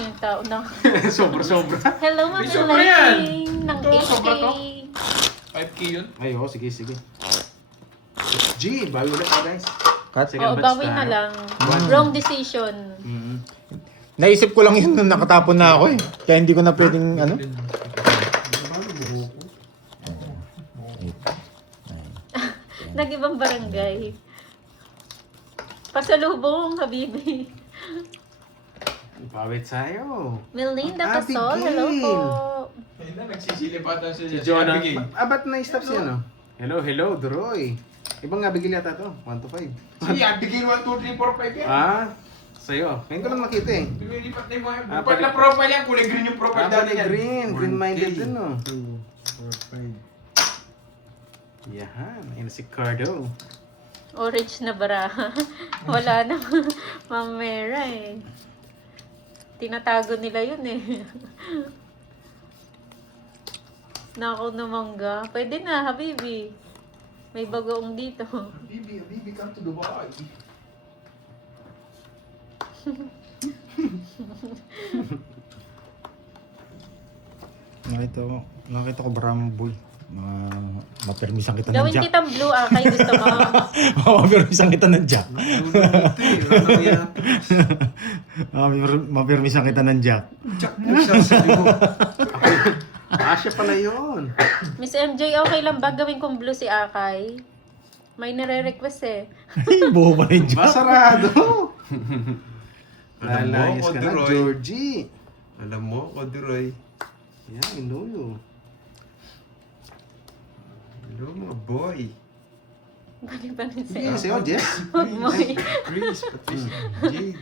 yung tao na. Sobra-sobra. Hello, Mami sobra yan. Lane ng Ito, 8K. sobra to. 5K yun. Ay, oo, sige. G, bawi ulit na guys. Cut. Second Oh, batch bawi na tayo. lang. Wrong decision. Mm. Naisip ko lang yun nung nakatapon na ako eh. Kaya hindi ko na pwedeng ano. Nag-ibang barangay. Pasalubong, habibi. Bawit sa'yo. Melinda Abigail. Casol, hello po. Ayun na, nagsisilipatan siya Si dyan. Jonah. Abigail. Ba't na-stop siya, no? Hello, Duroy. Ibang Abigail yata to. 1 to 5. Si Abigail 1, 2, 3, 4, 5 yan. Sa'yo. Ngayon ko lang makita eh. Lumilipat na yung mga... Ah, Pag na profile yan, kulay green yung profile dati yan. Green-minded din, no? 2, 4, 5. Yahan. Ayun si Cardo. Orange na baraha. Wala na. Mamera eh. Tinatago nila yun eh. Nako na mangga. Pwede na, habibi. May bagoong dito. Bibi, come to Dubai. Nakita ko Bramboy. Mapermisan kita ng Gawin Jack. kitang blue ah, kay gusto mo. Mapermisan kita ng Jack. Mapermisan kita ng Jack. Siya pala yun. Miss MJ, okay lang ba gawin kong blue si Akay? May nare-request eh. Ay, buo pa rin Jack. Masarado. Alam mo, Lalayas ka na, Koduroy. Georgie. Alam mo, Koduroy. Yeah, I know you. Hello, mga boy. Galing pa rin si Sige, sa'yo, Jess. Moy. Chris, Patricia, Jade.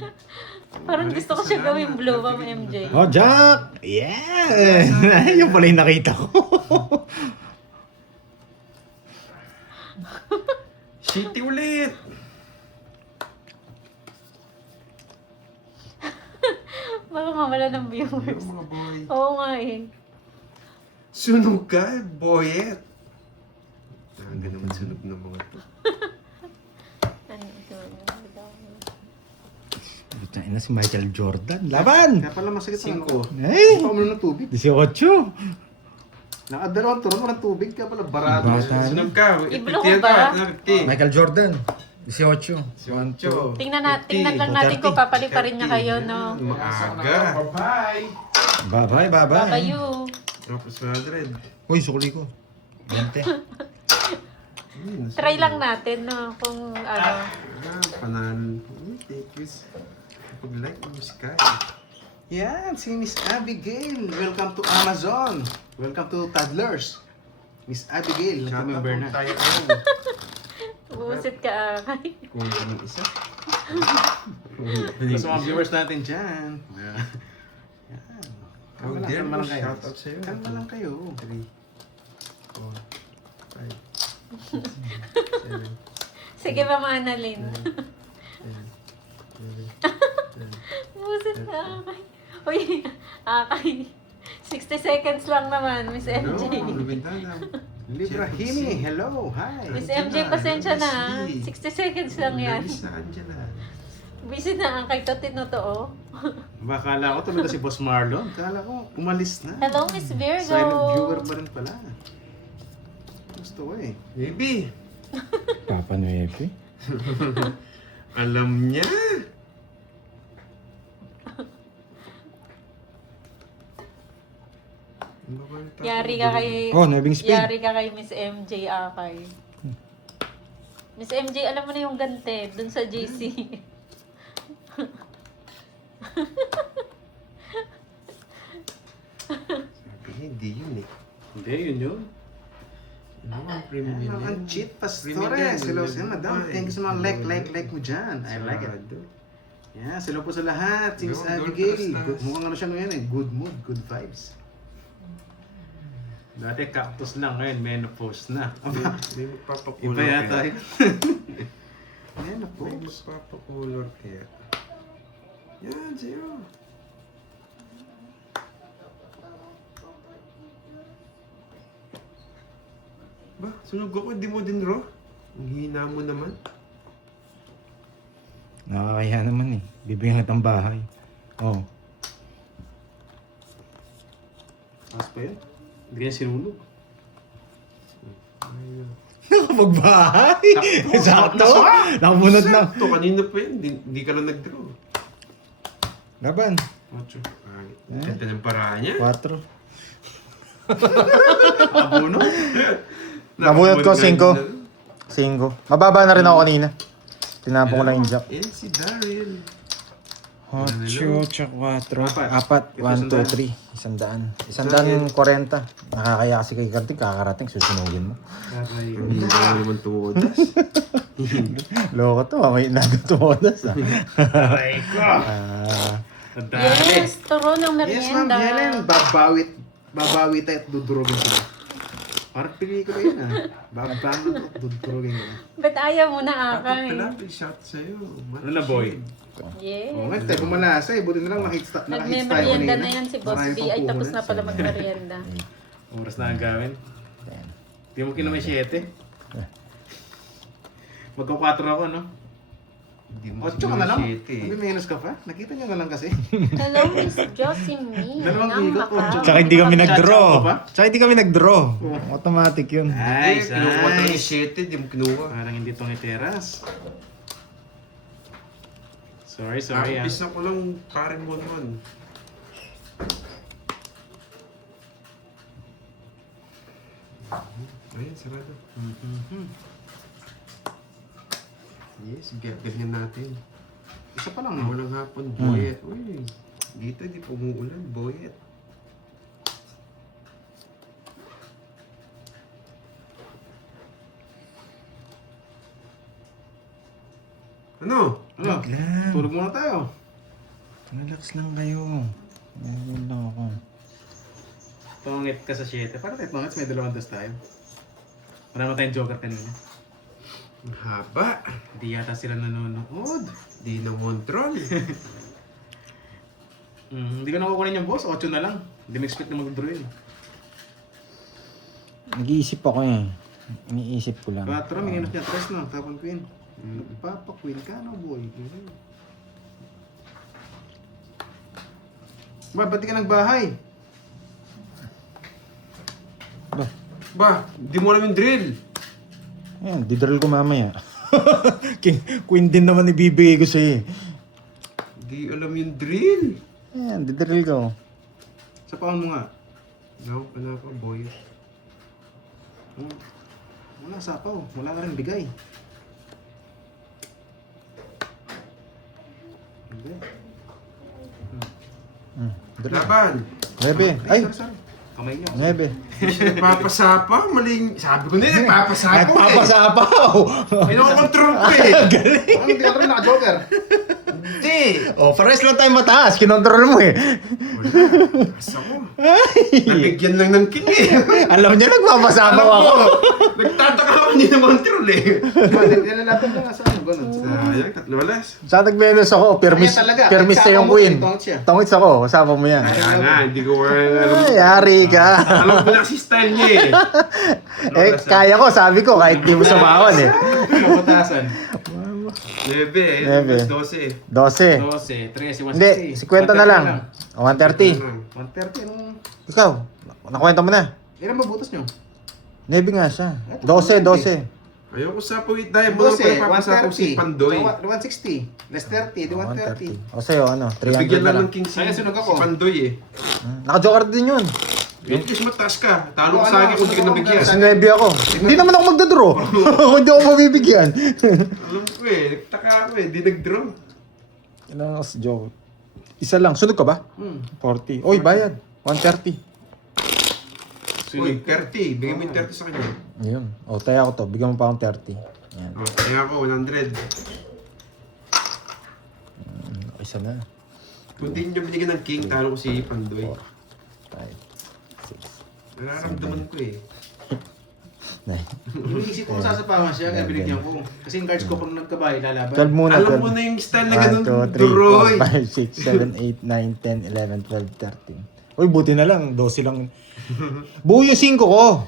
Parang gusto ko siya gawin blue, Ma'am MJ. Oh, Jack! Yeah! Yung pala yung nakita ko. Shitty ulit. Baka mawala ng Hello, viewers. mga boy. Oo nga eh. Sunog ka, boyet. Ang naman sunog ng mga to. Ano ito? Buta na si Michael Jordan. Laban! Kaya pala masakit ang Cinco. Ay! Pa uminom ng tubig. 18. Nakadalawang turon, walang tubig. Kaya pala barado. Bata. Sunog ka. I-blow ko ba? 50. Michael Jordan. 18. 18. Tingnan lang natin kung papaliparin niya kayo, no? Maaga. Bye-bye. Bye-bye, bye-bye. Babayu. Tapos 100. Uy, sukli ko. 20. Try lang natin, no? Kung ano. Panalo. Take this. Pag-like mo si Kai. Yan, si Miss Abigail. Welcome to Amazon. Welcome to Toddlers. Miss Abigail, nagka-member na. Tayo Busit ka, Akay. Kung yung isa. Sa mga viewers natin dyan. Yan. Oh, Kalma dear, lang kayo. shoutout sa'yo. Kalma lang kayo. 3, 4, 5, 6, 7, Sige pa, Manalin. 8, 9, 10. Busit ka, Akay. Uy, Akay. 60 seconds lang naman, Miss Hello, MJ. Lubintana. Librahimi, hello, hi. Miss MJ, pasensya na. 60 seconds lang yan. Bilis na, andyan na. Busy na ang kay Totoo. Baka kala ko tuloy si Boss Marlon. Kala ko umalis na. Hello, Miss Virgo. Silent viewer pa rin pala. Gusto ko eh. Baby, Papa Nuepe. alam niya. Yari ka kay... Oh, Nueving Speed. Yari ka kay Miss MJ, Akay. Miss MJ, alam mo na yung gante dun sa JC. Sabi niya, hindi yun eh. Hindi, yun yun. Ano ang premium yun? Ang cheat, Premium Pastores. yan. Hello sa'yo, madam. Thank you sa mga like mo dyan. I like it. Sarado. Yeah, hello po sa lahat. Si Miss Go, go, Abigail. Trustas. Mukhang ano siya ngayon eh. Good mood, good vibes. Dati cactus lang ngayon, menopause na. May magpapakulor Iba yata kaya. yun. May Menopause. magpapakulor kaya. Yan, sa'yo. Ba, sunog ako, di mo din raw. Ang hina mo naman. Nakakaya naman eh. Bibigyan kitang bahay. Oh. Tapos pa yun. Hindi kanya sinulog. Nakapagbahay! Sakto! Nakamunod na. Sakto, kanina pa yun. Hindi ka lang nag-draw. Laban. 8. Ganda ng paraan niya. 4. Abono. Nabunot ko, 5. 5. Mababa na rin ako kanina. Tinapon ko lang yung jack. Yan si Daryl. 8, tsaka 4. 4. 1, 2, 3. 100. 140. Nakakaya kasi kay Karting. Kakarating. Susunugin mo. Aray. Hindi ka naman tumudas. Loko to. May nagatumodas ah. Aray ko. Yes, turo ng Yes, Ma'am merienda. Helen. Babawi tayo at dudurugin sila. Parang pelikula yun ah. Babawi at dudurugin sila. Ba't ayaw mo na akay? Palapit shot sa'yo. Ano na, boy? Yes. Oo nga, tayo pumalasa eh. Buti na lang nakahits tayo Nagme-merienda kanina. na yan si Boss Maraming B. Ay, pampuhunan. tapos na pala mag-merienda. Oras na ang gawin. Hindi mo kinamay 7. Magka-4 ako, no? Hindi mo 8 ka na lang. eh. May minus ka pa. Nakita nyo na lang kasi. Hello, Miss Josephine. Dalawang ikot, Macau. Tsaka hindi kami nag-draw. Chacha ba? Tsaka hindi kami nag-draw. Automatic yun. Nice, Kinuha ko yung nice. 7, di mo kinuha. Parang hindi itong iteras. Sorry ah. Bisa ko lang parang mo nun. Ayun, sarado. Mhm. Yes, ganyan natin. Isa pa lang, no? Walang hapon, boyet. Uy, dito di pa umuulan, boyet. Ano? Ano? Wag lang. Tulog muna tayo. Relax lang kayo. Meron lang ako. Tungit ka sa 7. Para tayo tungit, may 2 dos tayo. Marami tayong joker kanina. Ang haba. Hindi yata sila nanonood. Di na control. Hindi ko nakukunin yung boss. 8 na lang. Hindi mo expect na mag-draw yun. Nag-iisip ako eh. Iniisip ko lang. 4, may inot niya. 3 no. Tapon queen. Papa-queen ka no, boy. Ba't di ka nagbahay? Ba? Ba, di mo alam yung drill. Ayan, didrill ko mamaya. Queen din naman ibibigay ko sa'yo eh. Di alam yung drill. Ayan, didrill ko. Sa paon mo nga. No, wala pa, boy. Wala sapaw. Wala ka rin bigay. Hindi. Drill. Laban. 9. Ay, Sorry. Kamay niyo. 9. Hindi siya nagpapasapa. Maling, sabi ko na yun, nagpapasapa. Nagpapasapaw! Pinokontrol ko eh. Parang hindi ka rin naka-joker. Hindi. Oh, pares lang tayo mataas. Kinontrol mo eh. Wala. Asa ko. Nabigyan lang ng king eh. Alam niya, nagpapasapaw Alam ako. mo, nagtataka ako hindi naman control eh. Nilalapit lang nga sa ano, ganun. Sayang, 3 alas. Sa nag-menos ako, permis, Kanya talaga. permis Kahit sa yung kasama mo, queen. tongits siya. Tongits ako, kasama mo yan. Kaya nga, hindi ko alam. Ay, yari ka. Alam ko na kasi style niya eh. Eh, kaya ko, sabi ko, kahit di mo sumawan eh. Mabutasan. 9 eh. Nebe. 12 eh. 12. 12, 13, 160. Hindi, 50 na lang. O, 130. 130, anong... Ikaw, nakwenta mo na. Ilan ba butas nyo? Nebe nga siya. 12, 12. Ayoko sa pawit dahil mo 12, lang papasapaw si 130. Pandoy. 160. Less 30, di 130. O sa'yo, ano, 300 Bigyan na lang lang. ng king si, Kaya sunog si ako. Pandoy eh. Naka-joker din yun. Wait, kasi mataas ka. Talo Oo, ka sa akin ano, kung di ka ano, nabigyan. Kasi 9 ako. Hindi naman ako magdadraw. Hindi ako mabibigyan. Alam ko eh. Nagtaka ako eh. Di nag-draw. Ano ako sa joke? Isa lang. Sunog ka ba? 40. Oy, bayad. 130. Uy, 30. Bigyan mo yung 30 sa kanya. Ayun. O, tayo ako to. Bigyan mo pa akong 30. Yan. O, kaya ako, 100. Isa na. Kung di niyo binigyan ng king, talo ko si Pandoy. 5, 6, Nararamdaman ko eh. 9. Iniisip ko kung sasapawan siya, kaya binigyan ko. Kasi yung cards ko pag nagkabahay, lalaban. 12 muna. Alam mo 12. na yung style na 1, ganun, 2, 3, Duroy. 4, 5, 6, 7, 8, 9, 10, 11, 12, 13. Uy, buti na lang. 12 lang. Buo yung 5 ko.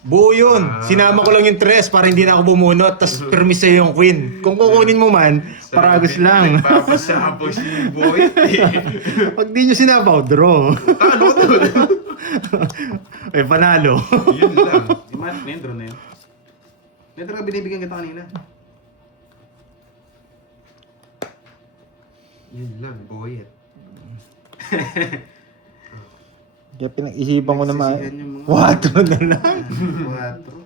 Buo yun. Sinama ko lang yung 3 para hindi na ako bumunot. Tapos permis sa'yo yung queen. Kung kukunin mo man, paragos lang. Nagpapasapaw si Boy. Pag di nyo sinapaw, draw. Talo ko doon. Ay, panalo. Yun lang. Iman, may drone na yun. May drone binibigyan kita kanina. Yun lang, boyet. Kaya pinag-isipan ko naman. Nagsisihan yung mga- 4 na lang. 4.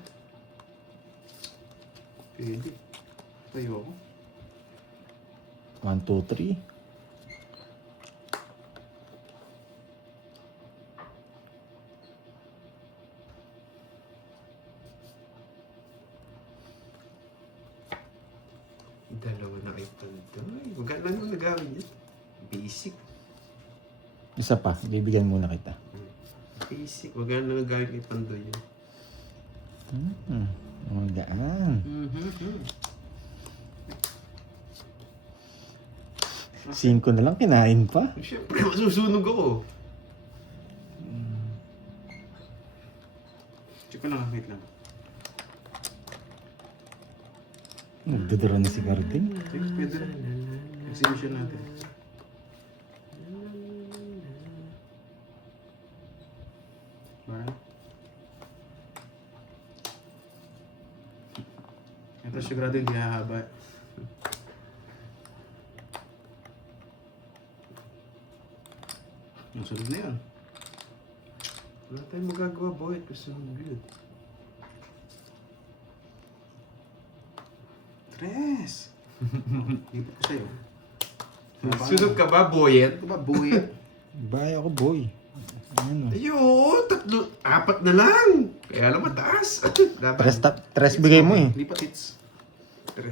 Pwede. Tayo ako. 1, 2, 3. Dalawa na kay Pandoy. Maganda lang nagawin niya. Basic. Isa pa, bibigyan muna kita. Basic. Maganda lang nagawin kay Pandoy yun. Magaan. Mhm. 5 na lang, kinain pa. Siyempre, masusunog ako. Check ko lang, wait lang. Nagdodoro na si Carding. Sige, pwede rin. Exhibition natin. Ba? Ito sigurado hindi hahaba. Yung sunod na yun. Wala tayong magagawa, boy. Kasi good. 3. Ipot ko sa'yo. Sunod ka ba, boyet? Ito ba, buhay? Bye ako, boy. Ano? Ayun, 4 na lang. Kaya lang mataas. Dapat. Tres bigay mo eh. Hindi pa tits. 3.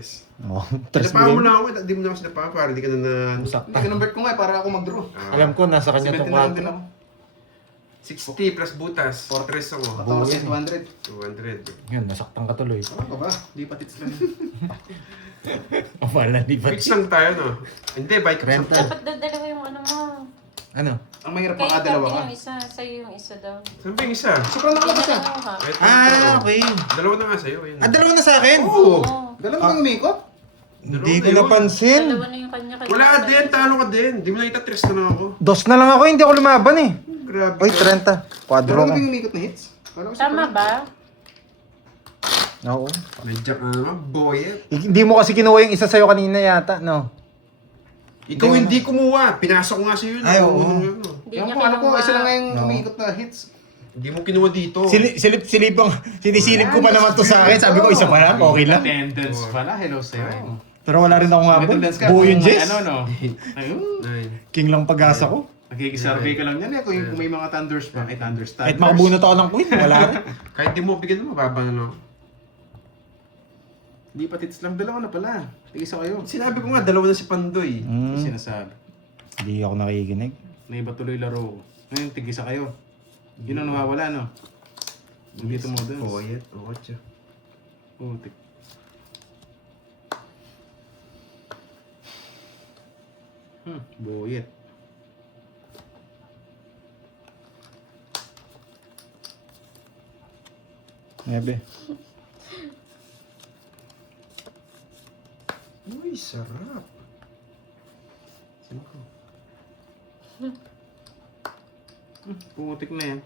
Oo, tres Sinapahan bigay mo mo. na ako. Di mo na ako sinapahan para hindi ka na na... Hindi ka number ko nga para ako mag-draw. Alam ko, nasa kanya 70 itong na lang din 4. ako. 60 plus butas. 3 ako. Patawa sa 200. 200. Yan, nasaktan ka tuloy. Ano ka ba? Hindi pa tits lang. Wala, di ba? Fix lang tayo, no? Hindi, bike Rent. Dapat daw dalawa yung ano mo. Ano? Ang mahirap Kaya pang dalawa ka. yung isa, sa'yo yung isa daw. Saan ba yung isa? Sobrang nakalabas ah. Dalawa ka. Wait, Okay. Dalawa na nga sa'yo. Ayun. Dalawa na sa akin? Oo. Oo. Dalawa bang umikot? Hindi ko Dalawa na yun. napansin. Dalawa na yung kanya-kanya. Wala ka din, talo ka din. Di mo nakita, 3 na lang ako. 2 na lang ako, hindi ako lumaban eh. Grabe. Oy, 30. Quadro Dalawa nga. bang umikot na hits? Kala ko Tama ba? Oo. Nandiyan ka naman, boyet. Hindi mo kasi kinuha yung isa sa'yo kanina yata, no? Ikaw hindi kumuha. Pinasok ko nga sa'yo. Ay, oo. Hindi Yung niya ko, ano ko, kinuha. isa lang nga yung No. umikot na hits. Hindi mo kinuha dito. Sinisilip ko pa naman to sa akin. Sabi ko, isa pa lang, okay lang. Attendance pala, hello sa'yo. Pero wala rin akong habol. Attendance ka. Buo yung kung may Jess. Ano, no? Ayun. 9. King lang pag-asa ko. Nakikisurvey ka lang yan eh. Kung may mga thunders pa, ay thunders. Kahit makabunot ako ng queen, wala rin. Kahit di mo bigyan mo, mababa na lang. Hindi pa tits lang, dalawa na pala. Tigisa kayo. Sinabi ko nga, dalawa na si Pandoy. Yung sinasabi. Hindi ako nakikinig. Na iba tuloy laro. Ngayon, tigisa kayo. Yun ang nawawala, no? Hindi ito models. Boyet, 8. Putik. Boyet. Nebe. Uy, sarap. 5. Putik na yan.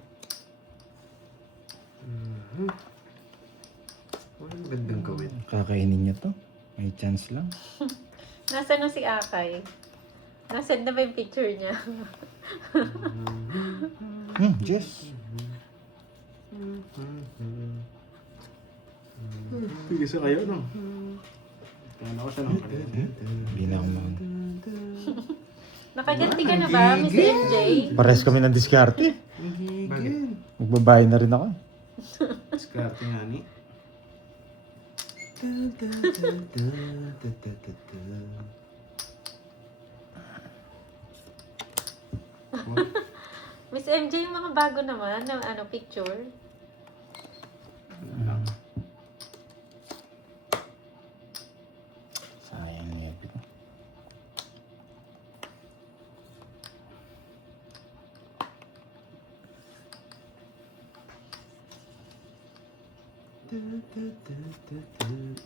Ano gandang gawin? Kakainin niya to. May chance lang. Nasaan na si Akay? Nasaan na ba yung picture niya? Jess. Tigisa kayo, no? Kaya ako siya, no? Hindi na ako man. Nakaganti ka na ba, Miss MJ? Pares kami ng diskarte. Higil. Magbabayad na rin ako. Diskarte nga ni. Miss MJ, yung mga bago naman ng ano, picture. Sayang nebe ko.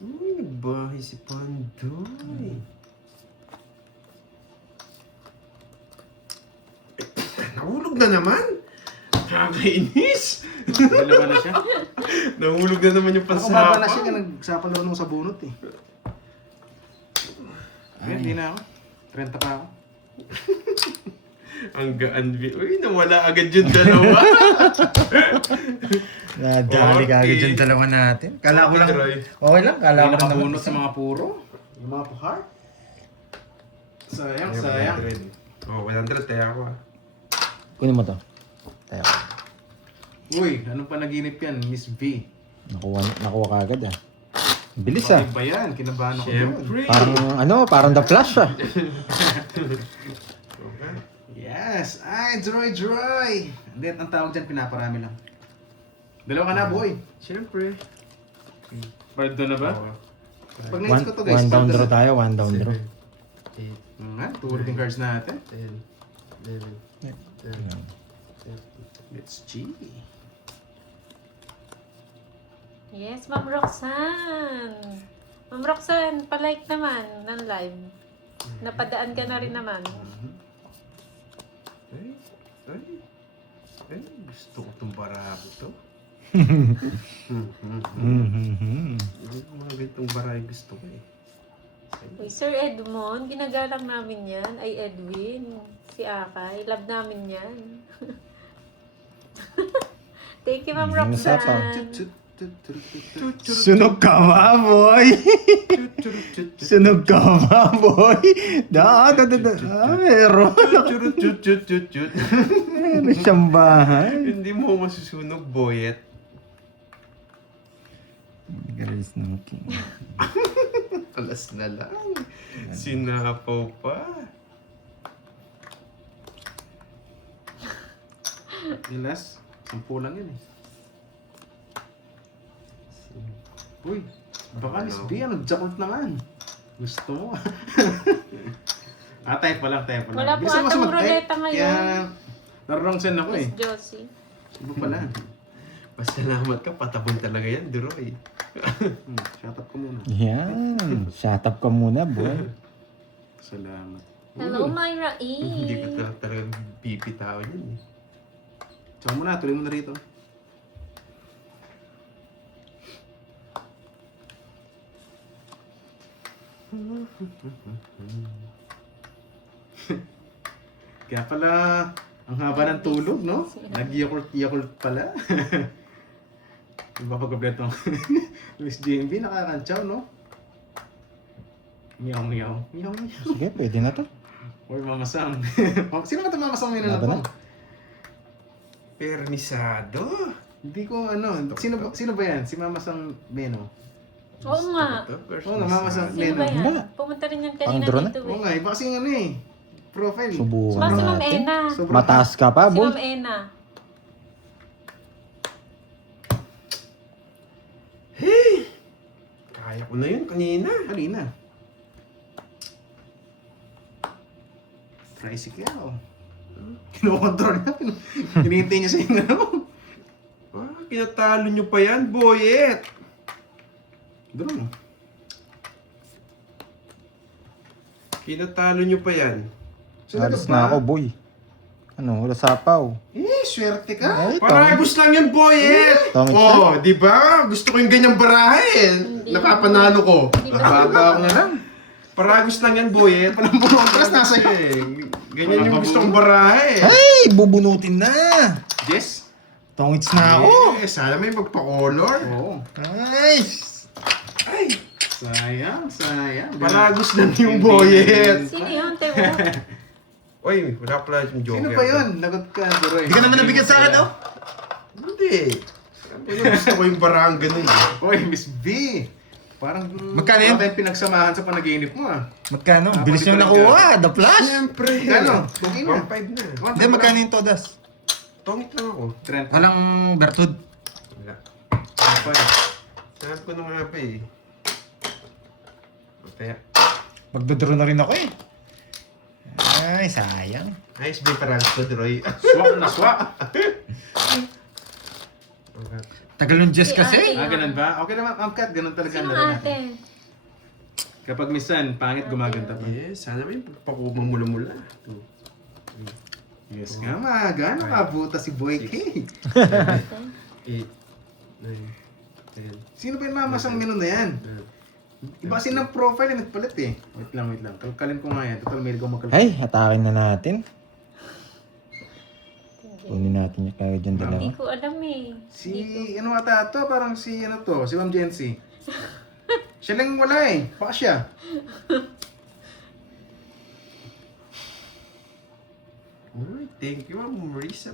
Uy, nagbahay si Pandoy. Nahulog na naman? Nakakainis! Dalawa na siya. Nahulog na naman yung Ako baba na siya pansapa. kaya nagsapal daw nung sa bunot eh. Ay, hindi na ako. 30 pa ako. Ang gaan. Uy, nawala agad yung dalawa. Nadali ka agad yung dalawa natin. Kala ko lang, Troy. okay lang, kala Hindi ko lang nakabunot sa mga puro. Yung mga heart. Sayang, sayang. 100. Oh, 100 tayo ako ah. Kunin mo to. Tayo. Uy, anong panaginip yan? Miss B. Nakuha ka agad ah. Bilis ah. Bakit ba yan? Kinabahan ako doon. Siyempre. Parang the flash ah. Okay. Yes! Ay, Droy! Hindi, ang tawag dyan, pinaparami lang. Dalawa ka na, boy. Siyempre. Pardo na ba? Oo. Pag naisip ko to, guys, One down pardo draw na. tayo, one down draw. 8, Tulad yung cards natin. 10, 11, 12, Let's G. Yes, Ma'am Roxanne. Ma'am Roxanne, palike naman ng live. Napadaan ka na rin naman. Ay, ay, ay, gusto ko itong baraho to. Mga ganitong barahe gusto ko eh. Uy, Sir Edmond, ginagalang namin yan. Ay, Edwin. Si Akay. Love namin yan. Thank you, Ma'am Roxanne. Sunog ka ba, boy? Sunog ka ba, boy? Meron. Meron siyang bahay. Hindi mo masusunog, boyet. Galis ng king. Alas na lang. Sinapaw pa. Ilas, 10 lang yun eh. Uy, baka Miss B, ano, jackal naman. Gusto mo. Type pa lang, type pa lang. Wala po Bilisan mo kasi atang mag-type. ruleta ngayon. Kaya, narorong send ako eh. Miss Josie. Iba pala. Pasalamat ka, patabon talaga yan, Duroy. Shut up ko muna. Yan. Shut up ka muna, boy. Salamat. Hello, Myra E. Hindi ko talaga pipitawan yan eh. Tsaka muna, tuloy mo na rito. Kaya pala, ang haba ng tulog, no? Nag-yakult pala. Iba pa kompleto. Miss JMB, nakakantsaw, no? Meow, meow. Meow, meow. Sige, pwede na to. Or mamasang. Sino ba ito mamasang ngayon na Laban to? na. Permisado. Hindi ko ano, sino ba yan? Si Mamasang Beno. Oo nga. Oo nga, mamasang Sino ba Beno. yan? Pumunta rin yan Pang kanina draw na? dito Oo eh. nga, iba kasi yung ano eh. Profile. Subukan Baka si Ma'am natin. Ena. Sobrang Mataas ka pa, Si boy. Ma'am Ena. Kaya ko na yun kanina. Kanina. Tricycle. Kinokontrol niya. Hinihintay niya sa yung ano. Ah, pinatalo nyo pa yan, boyet. Doon. Pinatalo nyo pa yan. Alis na ako, boy. Ano, wala sapaw. Eh, swerte ka. Ay, Paragos lang yan, boyet! Tangit Oh, di ba? Gusto ko yung ganyang barahe. Napapanalo ko. Hindi ba? Baba ako na lang. Paragos lang yan, boyet. Walang buong oras nasa iyo. Ganyan yung gusto kong barahe. Ay, bubunutin na. Yes? Tongits na ako. Eh, sana may magpa-color. Oo. Ay. Ay, Sayang, sayang. paragos lang yung boyet. Sino yun, Tewo? Oy, wala pala yung joker. Sino pa yun? Lagot ka, Duroy. Hindi ka naman nabigyan sa akin, oh. Hindi. Gusto ko yung barang ganun. Oy, Miss B. Parang Magkano yun? tayong pinagsamahan sa panaginip mo ah. Magkano? Bilis nyo nakuha. The flash. Siyempre. Magkano? Okay na. 1.5 na. Hindi, magkano yung todas? Tongit lang ako. Trent. Walang bertud. Wala. Apa eh. Sabi ko na nga pa eh. Kaya, Magdodraw na rin ako eh. Ay, sayang. ayos ba yung parang ko, Droy? Swak na swak. Tagal ng Jess Si kasi. Ate. Ganun ba? Okay naman, Ma'am Kat, ganun talaga. Sino ang dala ate? natin. Kapag minsan, pangit gumaganda pa. Yes, sana may pagpakumang mula-mula. 2, Yes nga, magano ka buta si Boy K. 8, 9, 10. Sino ba yung mamasang menu na yan? Iba kasi ng profile yung nagpalit eh. Wait lang. Kalkalin ko nga yan. Total, may ko magkalkalin. Ay, hatakin na natin. Kunin natin yung kayo dyan dalawa. Hindi ko alam eh. Si, ano ata to? Parang si, ano to? Si Ma'am Jency. Siya lang wala eh. Baka siya. Uy, thank you, Ma'am Marisa.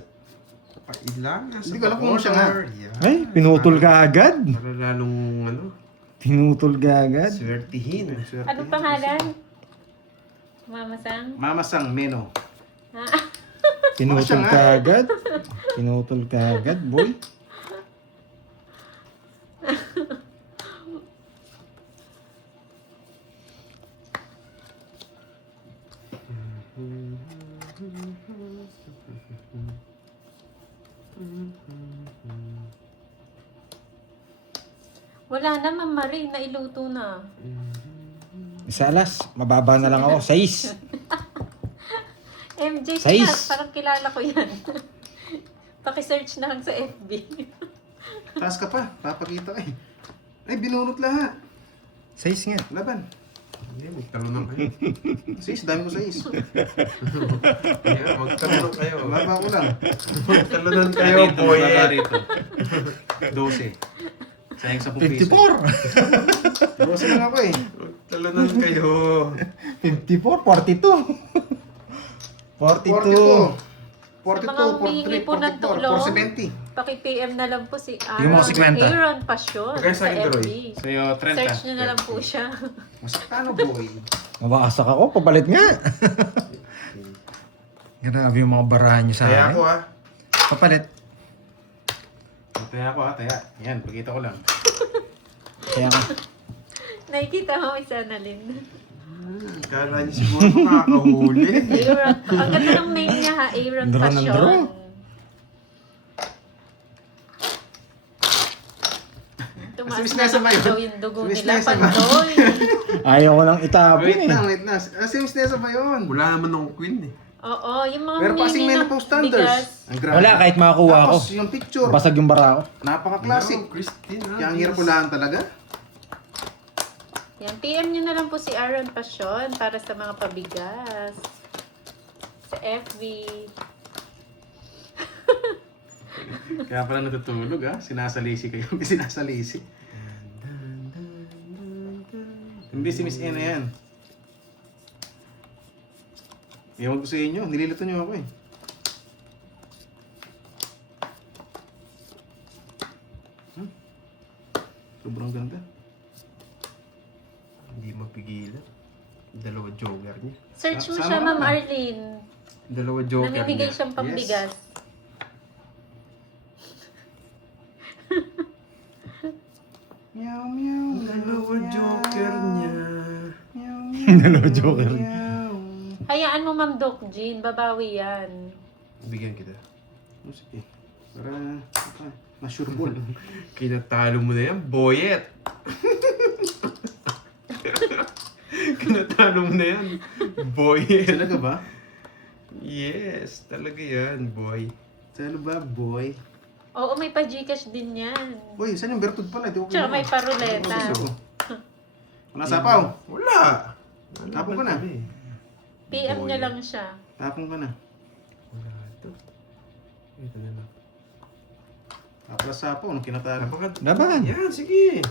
Pailang. Hindi ko alam kung siya nga. Ay, pinutol ka agad. Para lalong, ano, Pinutol ka agad. swertihin. Anong pangalan? Mamasang? Mamasang menu. Pinutol ka agad. Pinutol ka agad, boy. Wala na, Ma'am Marie. Nailuto na. Isa alas, mababa na lang ako. 6. MJ Sais. Sinas, parang kilala ko yan. Paki-search na lang sa FB. Taas ka pa. Papakita ka eh. Ay, binunot lahat. 6 nga. Laban. Hindi, magtalo na kayo. Sis, dami ko sais. Yeah, magtalo na kayo. Baba ko lang. Magtalo na kayo, boy. Baba rito. 12. Sayang 10 piso. 54. 12 lang ako eh. Magtalo na kayo. 54, 42. 42. 42, Mga humihingi 43, po ng 44, tulong. 470. Paki-PM na lang po si Yung mga 50. Aaron Pasyon Magkano sa sa akin, Troy? FB. Sa'yo, 30. Search nyo na lang po siya. Mas paano boy? Mabakasak ako, papalit nga. Grabe yung mga barahan nyo sa Kaya akin. ako ah. Papalit. Taya ako ha, taya. Yan, pagkita ko lang. Kaya ka. Nakikita mo isa na Lin. Kala niyo siguro makakahuli. Aaron. Ang ganda ng name niya ha, Aaron Draw ng Pasyon. draw. Tumaas Si Miss na Nessa ba yun? daw yung dugo Si Miss nila. Nessa ba? Pandoy. Ayaw ko lang itapon Wait eh. lang. Si Miss Nessa ba yun? Wala naman akong queen eh. Oo, yung mga Meron pa kasing humingi menu ng po standards. bigas. Ang grabe. Wala, kahit makakuha ako. Tapos yung picture. Basag yung bara ko. Napaka-classic. Hello, Christine. Kaya ang hirap ulaan talaga. Yan, PM nyo na lang po si Aaron Pasyon para sa mga pabigas. Sa FB. Kaya pala natutulog ha. Sinasalisi kayo. Hindi sinasalisi. Hindi si Miss N na yan. Ewan ko sa inyo. Nililito niyo ako eh. Sobrang ganda. Hindi mapigilan. Dalawa joker niya. Search mo Sama siya, ka Ma'am na. Arlene. Dalawa joker Namimigay niya. siyang pambigas. Meow, meow. Dalawa joker niya. Meow, meow. Dalawa joker. Meow. Hayaan mo, Ma'am Doc Jean. Babawi yan. Bigyan kita. Oh, sige. Para ma-sureball. Kinatalo mo na yan, boyet. Kinatalo mo na yan, boyet. Talaga ba? Yes, talaga yan, boy. Talaga ba, boy? Oo, may pa-Gcash din yan. Uy, saan yung Bertud pala? Di ko Tsaka may paruleta. Wala sapaw. Wala. Tapon ko na. PM niya lang siya. Tapon ka na. Wala ito. Ito na lang. Tapos sapaw, nung kinatalo. Laban. Yan, sige.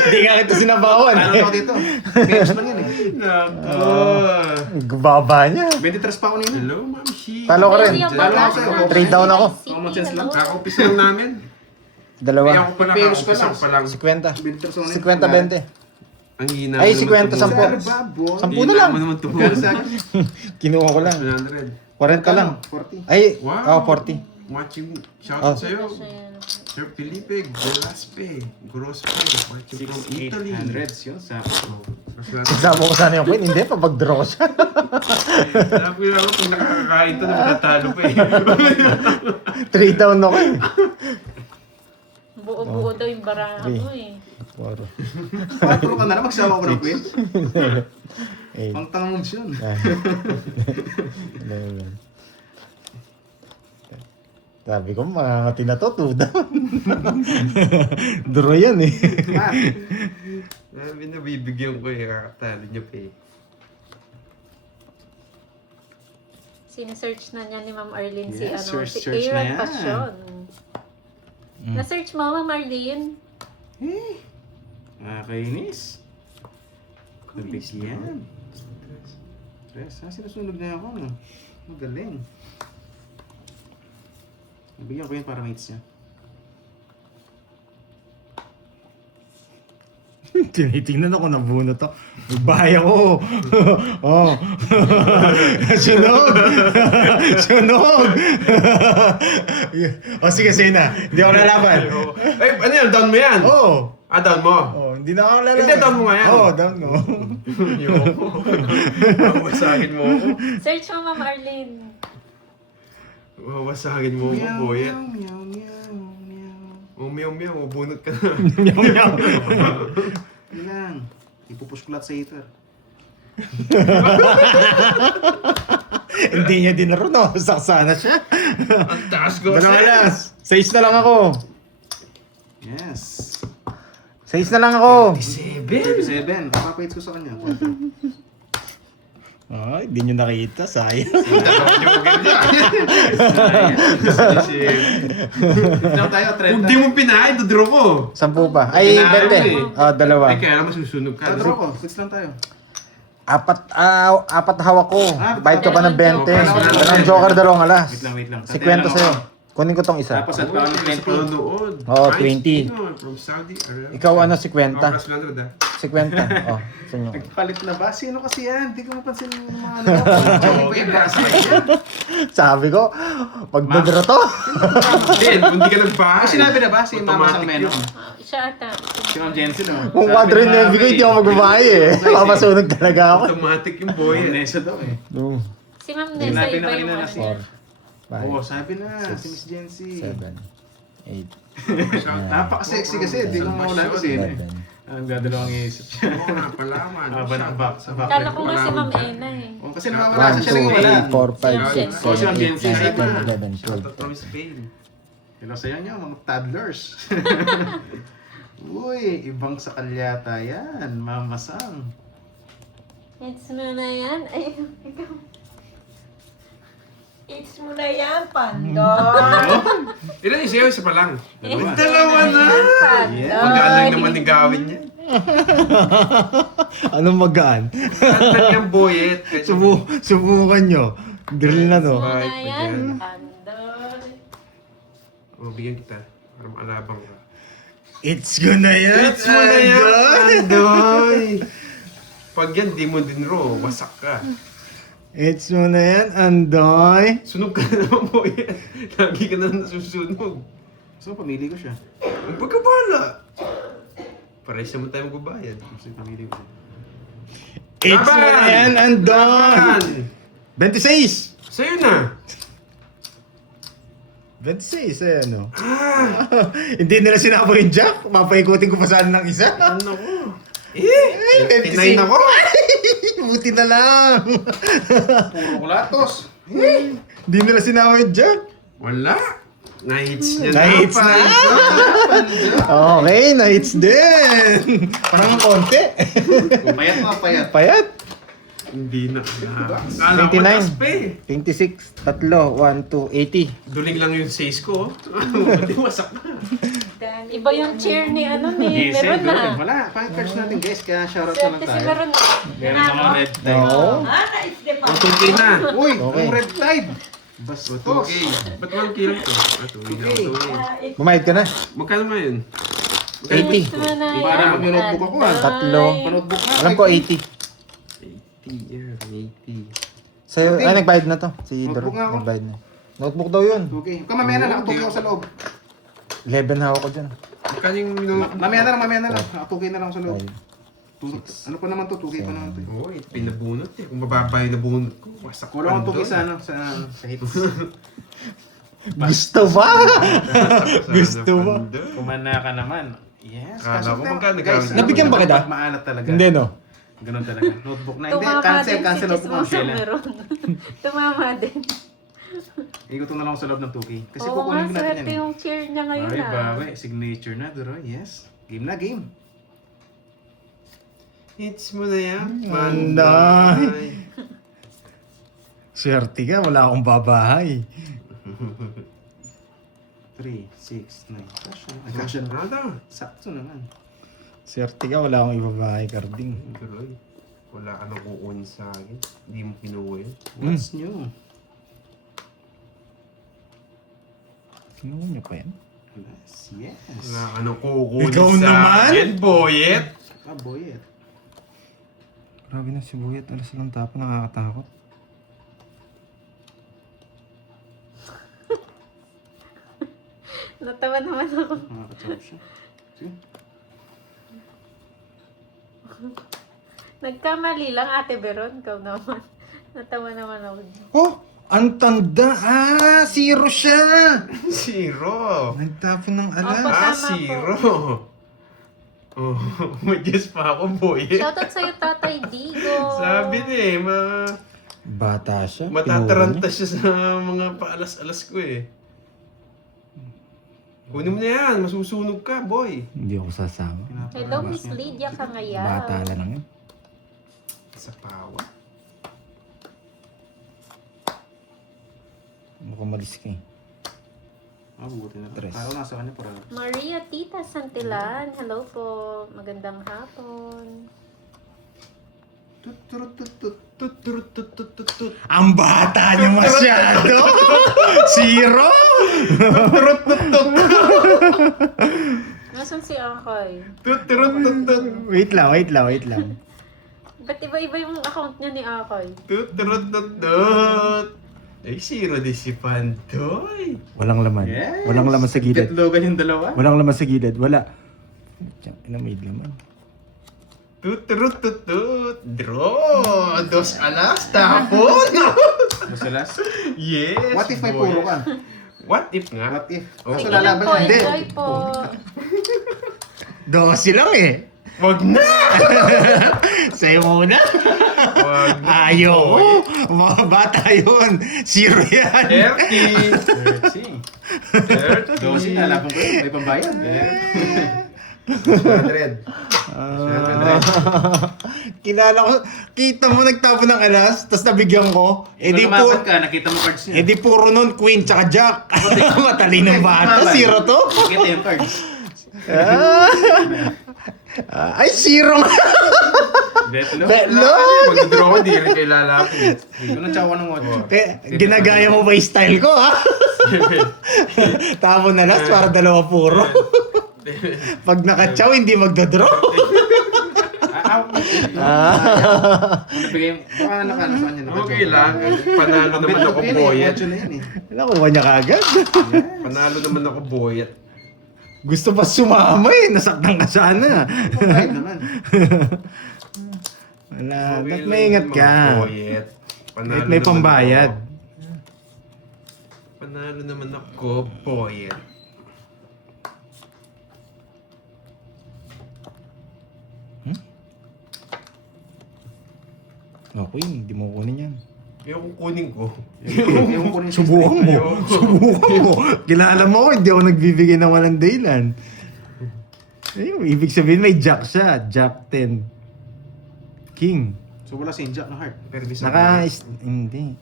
Hindi nga ito sinabawan Ano eh. ako dito? Pesos lang yun eh. Nako. Baba niya. 23 pa ako nila. Hello, Ma'am Shi. Talo ka rin. Talo ako sa'yo. 3 down ako. Common sense lang. Kakopis lang namin. Kaya Dalawa. ako pala, Pesos ka kakopis lang. ako pa lang. 23 50. ako nila. 50-20. Ang hina. Ay, mo 50, naman tumulong. 10. Saan ba, boy? 10 na lang. Hina mo naman Pero tumulong. sa akin, Kinuha ko lang. 100. 40 lang. 40. Ay, Wow. 40. Watching, shout Oh. out sa'yo. Siya. Sir Felipe Golaspe. Grospe. Watching from Italy. 800 yun sa... Oh, masarap. Kasama ko sana yung queen. Hindi, papag-draw siya. Alam ko yun ako, kung nakakakain to, natatalo pa eh. 3 down ako eh. Buo-buo daw yung baraha mo eh. 4. 4 ka na lang, magsawa ko ng queen. 8. Pang tangang moves yun. 11. Sabi ko, makakati na to, 2 down. Draw yan eh. Mat. Binabibigyan ko eh, kakatalo niyo pa eh. Sinesearch na niya ni Ma'am Arlene si Yes, ano, si search na Aaron yan. Passion. Na-search mo, Ma'am Arlene? Nakakainis. Nabigyan. Stress. Sinusunog na ako. No? Magaling. Nabigyan ko yun para mates niya. Tinitingnan ako, nabuno to. Bahay ako. Oh. Sunog. Sunog. O sige, sige na. Hindi ako lalaban. Ay, ano yan? Down mo yan? Oo. Ah, down mo? Oh, hindi na ako lalaban. Hindi, down mo nga yan. Oo, down mo. Ayoko. Mawasagin mo ako. Search mo, Ma'am Arlene. Mawasagin mo ako, boyet. Meow, meow, meow. Oh, meow meow, mabunot ka na. Meow, meow. Yun lang. Ipupush ko lahat sa heater. Hindi niya dinaro, no? Saksana siya. Ang taas ko. Dalawang alas. 6 na lang ako. Yes. 6 na lang ako. 37. Papapaits ko sa kanya. Ay, hindi nyo nakita. Sayang. Ito tayo, 30. Kung di mo pinahay, dodraw ko. 10 pa. Ay, Pinahay mo 20. Oh, dalawa. Ay, kaya naman susunog ka. Draw ko. Switch lang tayo. Apat hawak ko. Bayad ka pa ng 20. Dalawang Dalawang joker, dalawang alas. Wait lang, wait lang. 50 sa'yo. Kunin ko tong isa. Tapos at paano Sa 20. panonood. Oo, Ay, 20. sino? From Saudi Arabia. Ikaw ano, 50. Oras lang ito, 50. Oh, sa inyo. Nagpalit na ba? Sino kasi yan? Hindi ko mapansin yung mga ano. Joke ba yung basa yan? Sabi ko, pag dodro to. Then, kung di ka nagbahay. Ay, sinabi na ba si Mama automatic Sang Meno? yun. Siya ata. Si Ma'am Jensen, no? Kung 4 yung nabigay, hindi ako magbabae eh. Papasunog talaga ako. Automatic yung boy. Ma'am Nessa daw eh. No. Si Ma'am Sinabi Nessa, na iba kanina yung na ano si- niya. 4, Oo, sabi na. Si Miss Jency. 7, 8, Napaka-sexy kasi. Hindi ko mawala kasi yun eh. 11. Ang dadalawang isip siya. Oo nga, palaman. Aba ng back. Sa back. Kala ko nga si Ma'am Ena eh. Oh, kasi nawawala 1, siya. Siya lang yung wala. 2, 3, 4, 5, 6, Oh, si Ma'am 7, Jency, 8, sa 9, iba. 10, 11, 12. Shoutout kami sa Spain. Hello sa inyo, mga toddlers. Uy, ibang sa kalyata yan. Mama Sang. It's mo na yan. Ay, ikaw. It's mo na yan, Pandor. Ilan yung sayo? Isa pa lang. Dalawa. Dalawa na! Yeah. Magaan lang naman yung gawin niya. Anong magaan? Kantan yung boyet. Subukan nyo. Drill na no. Mo na Ay, yan. yan. Pandor. O, bigyan kita. Para maalabang ka. It's gonna yan. It's mo na yan, Andoy! Pag yan, di mo din raw, wasak ka. It's mo na yan, Andoy. Sunog ka na naman, boyet. Lagi ka na nasusunog. So, pamili ko siya. Ang pagkabala! Pares naman tayo magbabayad. So, pamili ko siya. It's mo na yan, Andoy. 26. Sa'yo na! 26, eh, ano? Hindi nila sinabo yung jack. Mapaikutin ko pa saan ng isa. Ano ko? Eh! 29 ako! Buti na lang. Puro kulatos. Hindi nila sinama yung jack. Wala! Na-hits niya Na-hits na. Okay, na-hits din. Parang konti. Payat na, payat. Payat. Hindi na. Alam ko 29. tas pa eh. 26, 3, 1, 2, 80. Duling lang yung 6 ko. Pati wasak na. Iba yung cheer ni ano ni Yes, Meron na. wala. Five cards natin guys, kaya shoutout na lang Swerte si tayo. Meron na. Meron na mga red tide. Oo. Ha? Nais de pa. Ang 2K na. Uy, Okay. ang red tide. O, Bastos. 2K. Ba't 1K lang ito? Ah, 2K na. 2K. Bumayad ka na. Magkano nga yun? 80. It's mo na yan. Para mag-notebook ako, ah. Tatlo. Notebook na. Alam ko 80. 80. Yan, 80. Sa'yo, ay nagbayad na to. Si Notebook Doro, nga ako. nagbayad na. Notebook daw yun. Okay. Mamaya na lang, ako ako sa loob. 11 hawak ko dyan. Magkano yung minulok? Mamaya na lang. Ako na lang sa loob. 5. Ano pa naman to? 2K pa naman to. Oo, pinabunot eh. Kung mababa yung nabunot ko, wasak Kulang ang 2K doon. sa ano, sa hits. Gusto ba? Gusto ba? Kumana ka naman. Yes. Kala ko magkano guys, gamit? Nabigyan ba kita? pag maalat talaga. Hindi, no? Ganun talaga. Notebook na. Hindi, Tumama cancel din si notebook mo. Chismoso Sheila. meron. Tumama din. Ikutin na lang ako sa loob ng 2K. Kasi Oo nga, kukunin ko natin swerte yan. yung cheer niya ngayon Ay, ah. bawi. Signature na, Duroy. Yes. Game na, game. Hits mo na yan. Manday. Swerte ka, wala akong babahay. 3, 6, 9. Kasya na. Ano? Sakto naman. Swerte ka, wala akong ibabahay, Carding. Tuloy. Wala ka nang kukunin sa akin. Hindi mo kinuha yun. What's new? Kinuha niyo pa yan? Yes. Wala ka nang kukunin Ikaw sa naman? akin, boyet. Ah, boy. Grabe na si Buyet, alas lang tapo, nakakatakot. Natawa naman ako. Makakacharap siya. Sige. Nagkamali lang Ate Veron, ikaw naman. Natawa naman ako. Oh! Ang tanda! Ah! Zero siya! Zero. Nagtapon ng alas. Opo. Ah, Tama po. zero. Oh, may guess pa ako, boyet. Shoutout sa'yo, Tatay Digo. Sabi na eh, Bata siya. matataranta siya sa mga paalas-alas ko eh. Kunin mo na yan, masusunog ka, boy. Hindi ako sasama. Hello, Miss Lydia Kangayaw. Bata na lang yun. Sa pawa. Mukhang malis ka eh. Ah, buti na. Tres. Tao nasa kanya para. Maria Tita Santilan, hello po. Magandang hapon. Tut. Ang bata niyo masyado! Zero! Nasaan si Akay? Tut. Wait lang. Ba't iba-iba yung account niya ni Akay? Tut. Ay, zero din si Pantoy. Walang laman. Yes. Walang laman sa gilid. Getlogan yung dalawa. Walang laman sa gilid. Wala. Ina, may laman. Tut. Draw. Dos alas, tapon. Masalas. Yes, What if may boy. puro ka? What if nga? What if? Oh. Kaso Sige lang lalaban po, yan. Hindi. enjoy po. 12 lang eh. Wag na! Sa'yo muna. Wag na. Ayoko. Mga bata yun. Zero yan. 30. 30. Dosin na, labang ko yun. May pambayad. 100. Kilala ko. Kita mo nagtapo ng alas, tapos nabigyan ko. Eh di, Lumaban ka, nakita mo cards niya. eh di puro nun, queen tsaka jack. Matalinong bata. Zero to. Nakita yung cards. Ay, zero nga. Betlo. Hello. Mag-draw ko, di rin kayo lalapit. Ito ng tsawa ng watch. Ginagaya mo ba yung style ko, ha? Tapo na last para dalawa puro. Pag nakachaw, hindi magdodraw. Nabigay yung... Baka nakano sa kanya. Okay lang. Panalo naman ako, boyet. Watch na yun eh. Nakuha niya kagad. Panalo naman ako, boyet. Gusto pa sumama eh. Nasaktan ka sana. Pambayad naman. Wala. Okay Dapat lang maingat naman, ka. boyet. Panalo May naman pambayad. ako. Panalo naman ako, boyet. Okay, hindi mo kunin yan. Yung kukunin ko. Yung kunin sa Subukan mo. Ayoko. Subukan mo. Kilala mo ako, hindi ako nagbibigay ng walang dahilan. Ayun, ibig sabihin may jack siya. Jack 10. King. So wala si Jack na heart. Pero di sa Hindi.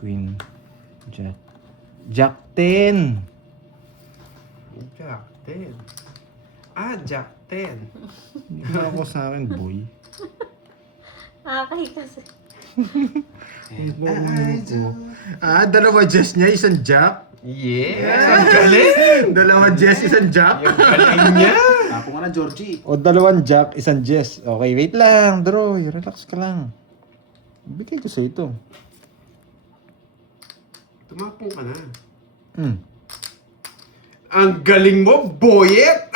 Queen. Jack. Jack 10. Jack 10. Ah, Jack 10. Hindi ka ako sa akin, boy. Akay kasi. Dalawa Jess niya, isang Jack. Yes! Ang galing! Dalawa Jess, isang Jack. Yung galing niya! Tapo nga na, Georgie. O dalawang Jack, isang Jess. Okay, wait lang, Droy. Relax ka lang. Bigay ko sa ito. Tumapong ka na. Hmm. Ang galing mo, boyet!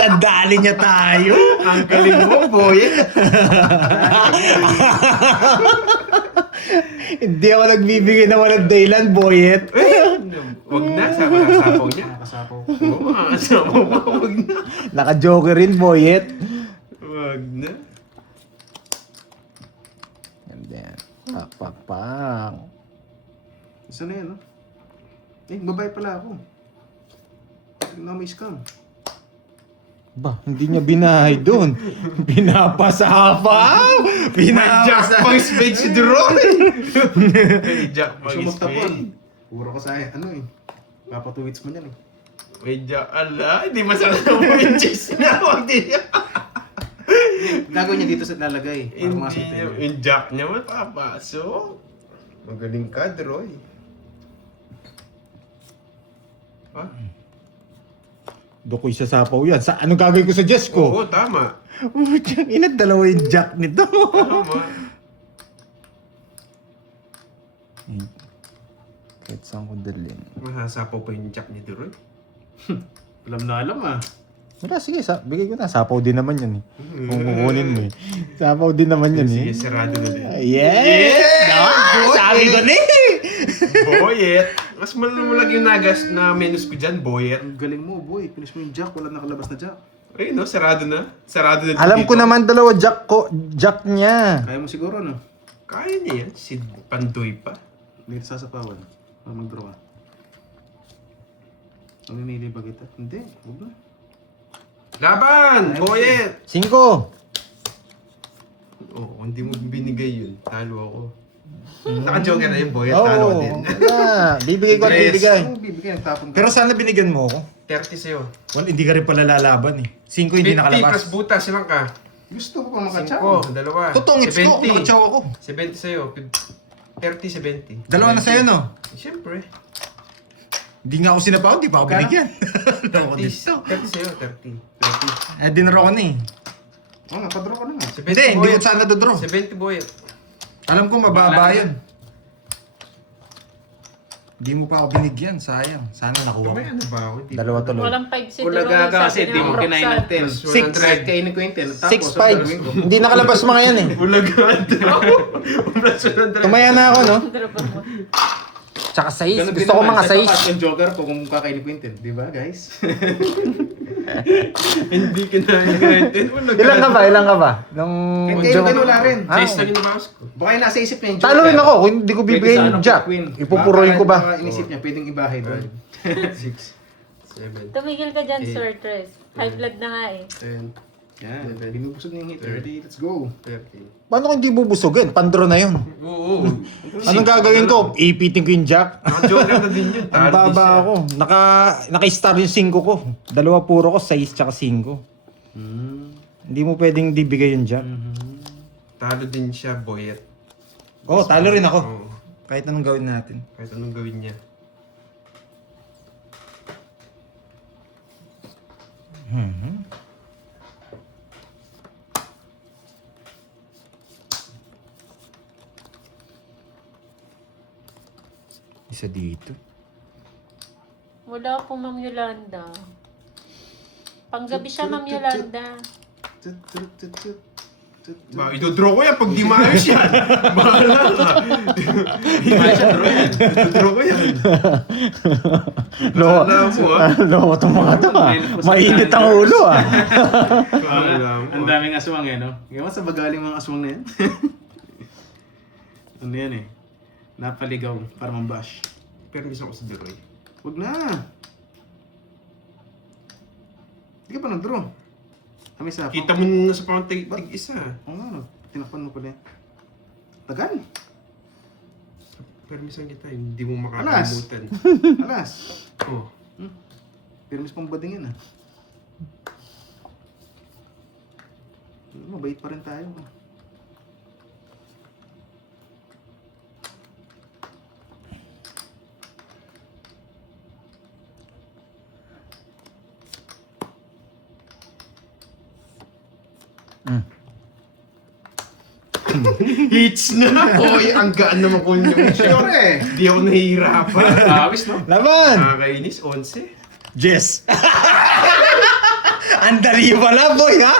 Tandali niya tayo. Ang galing mo, boyet! Hindi ako nagbibigay ng walang dahilan, boyet. Wag na, sasapaw niya. Nakasapaw. Oo, sasapaw mo, wag na. Naka-joker rin, Boyet. Wag na. Ganda yan. Pak, pak, pak. Isa na yan, no? Babae pala ako. Tignan mo may scam. Ba, hindi niya binahay doon. Pinapasapaw! May jack Pinapasa... pang spade si Droy. May jack pang Gusto magtapon. spade. Puro ko sa Papa Tuwits mo yan eh. May jack, ala, hindi masarap mo yung cheese na. Wag din niya. Gagawin niya dito sa lalagay. Para Hindi masok niya, tayo. yung jack niya mapapasok. Magaling ka, Droy. Ha? Dokoy sa sapaw yan. Sa, anong gagawin ko sa Diyos ko? Oo, tama. Ina, dalawa yung jack nito. Tama. Kahit saan ko dalhin. Masasapaw pa yung jack ni Droy. Alam na alam ah. Wala, sige, bigay ko na. Sapaw din naman yan eh. Kung kukunin mo eh. Sapaw din naman yan Sige, eh. sarado na din. Yes! Sabi ko na eh! Boyet! Mas malalag yung nagas na menus ko dyan, Boyet. Ang galing mo, boy. Finish mo yung jack. Wala nakalabas na jack. Ay, no, sarado na. Sarado na Alam dito. ko naman dalawa jack niya. Kaya mo siguro, no? Kaya niya yan. Si Pandoy pa. Hindi kita sasapawan. Para mag-draw ka. Mamimili ba kita? Hindi. Huwag na. Laban! Boyet! 5. Oo, hindi mo binigay yun. Talo ako. Naka-joker na yung Boyet. Oo, Talo ka din. wala. Bibigay ko at Tres. bibigay. Ano bibigyan? Nagtapon ka. Pero sana binigyan mo ako. 30 sa'yo. Well, hindi ka rin pala lalaban eh. 5 hindi 50 plus nakalabas. butas. Ilang ka? Gusto ko pa makachaw. 5. Dalawa. Totoong it's ko, nakachaw ako. 70 sa'yo. 30, 70. Dalawa na sa'yo, no? Siyempre. Hindi nga ako sinapaw, di pa ako binigyan. Ako 30 dito. sa'yo. 30. Eh, dinaro ko na eh. Oo nga, padraw ka na nga. 70 Hindi, hindi ko Boyet. sana dodraw. 70 Boyet. Alam ko mababa Bahala yun. Hindi mo pa ako binigyan, sayang. Sana nakuha May ko. ano ba ako? Di- Dalawa tuloy. Walang 5 si Ulaga Droy, ka kasi, sabi di ni mo Ma'am kinain ng Roxanne. 10. Six. Kahit kainin ko yung 10. Tapos, 6-5. Hindi nakalabas mga yan eh. Ulagaan daw. Plus 100. Tumaya na ako, no? Drop mo. Tsaka 6. Gusto ko mga 6. Yung joker ko kung kakainin ko yung 10. Di ba, guys? Hindi kinain natin. Ilan ka ba? Ilan ka ba? Nung... Kahit kainin ko wala rin. Ah, Size lang yung mouse ko. Baka yung nasa isip niya yung joker. talo rin ako kung hindi ko Pwede bibigay sa yung ano, jack. queen. Ipupuroyin ko Baka ba? inisip niya, pwedeng ibahay doon. 6, 7, Tumigil ka dyan, Sir Tres. High blood na nga eh. 10, Yan, binubusog niya yung hit. Ready, let's go. 13. Paano kung hindi bubusugin? Pandro na yun. Oo. Anong gagawin ko? Ipitin ko yung jack? Naka-joker na din yun. Ang Talo din baba siya. ako. Naka-star yung 5 ko. Dalawa puro ko, 6 tsaka 5. Hindi mo pwedeng dibigay yung jack. Talo din siya, Boyet. Oo, talo rin ako. Oo. Kahit anong gawin natin. Kahit anong gawin niya. Isa dito. Wala po, Ma'am Yolanda. Panggabi siya, Ma'am Yolanda. Ba, ito-draw ko yan pag di maayos yan. Bahala ka. Di maayos yan, draw yan. Ito-draw ko yan. Loko. Bahala mo, ah. Loko itong mga to ah. Mainit ang ulo ah. Bahala mo, Ang ah. daming aswang eh, no? Ngayon sa bagaling mga aswang na yan. Ano yan eh? Napaligaw para mambash. Permis ako sa Droy. Huwag na! Hindi ka pa nag-draw. Kami sa... Kita mo na sa pang tig-isa. Oo nga, no? Tinakpan mo pala yan. Tagal! Permisan kita, hindi mo makakalimutan. Alas! Oh. Permis pang bading yan ah. Mabait pa rin tayo. Hits na! Oy, ang gaan naman ko yung show. Siyempre! Hindi ako nahihirapan. Awis, no? Laban! Nakakainis, 11. Jess! Ang dali pala boy ha?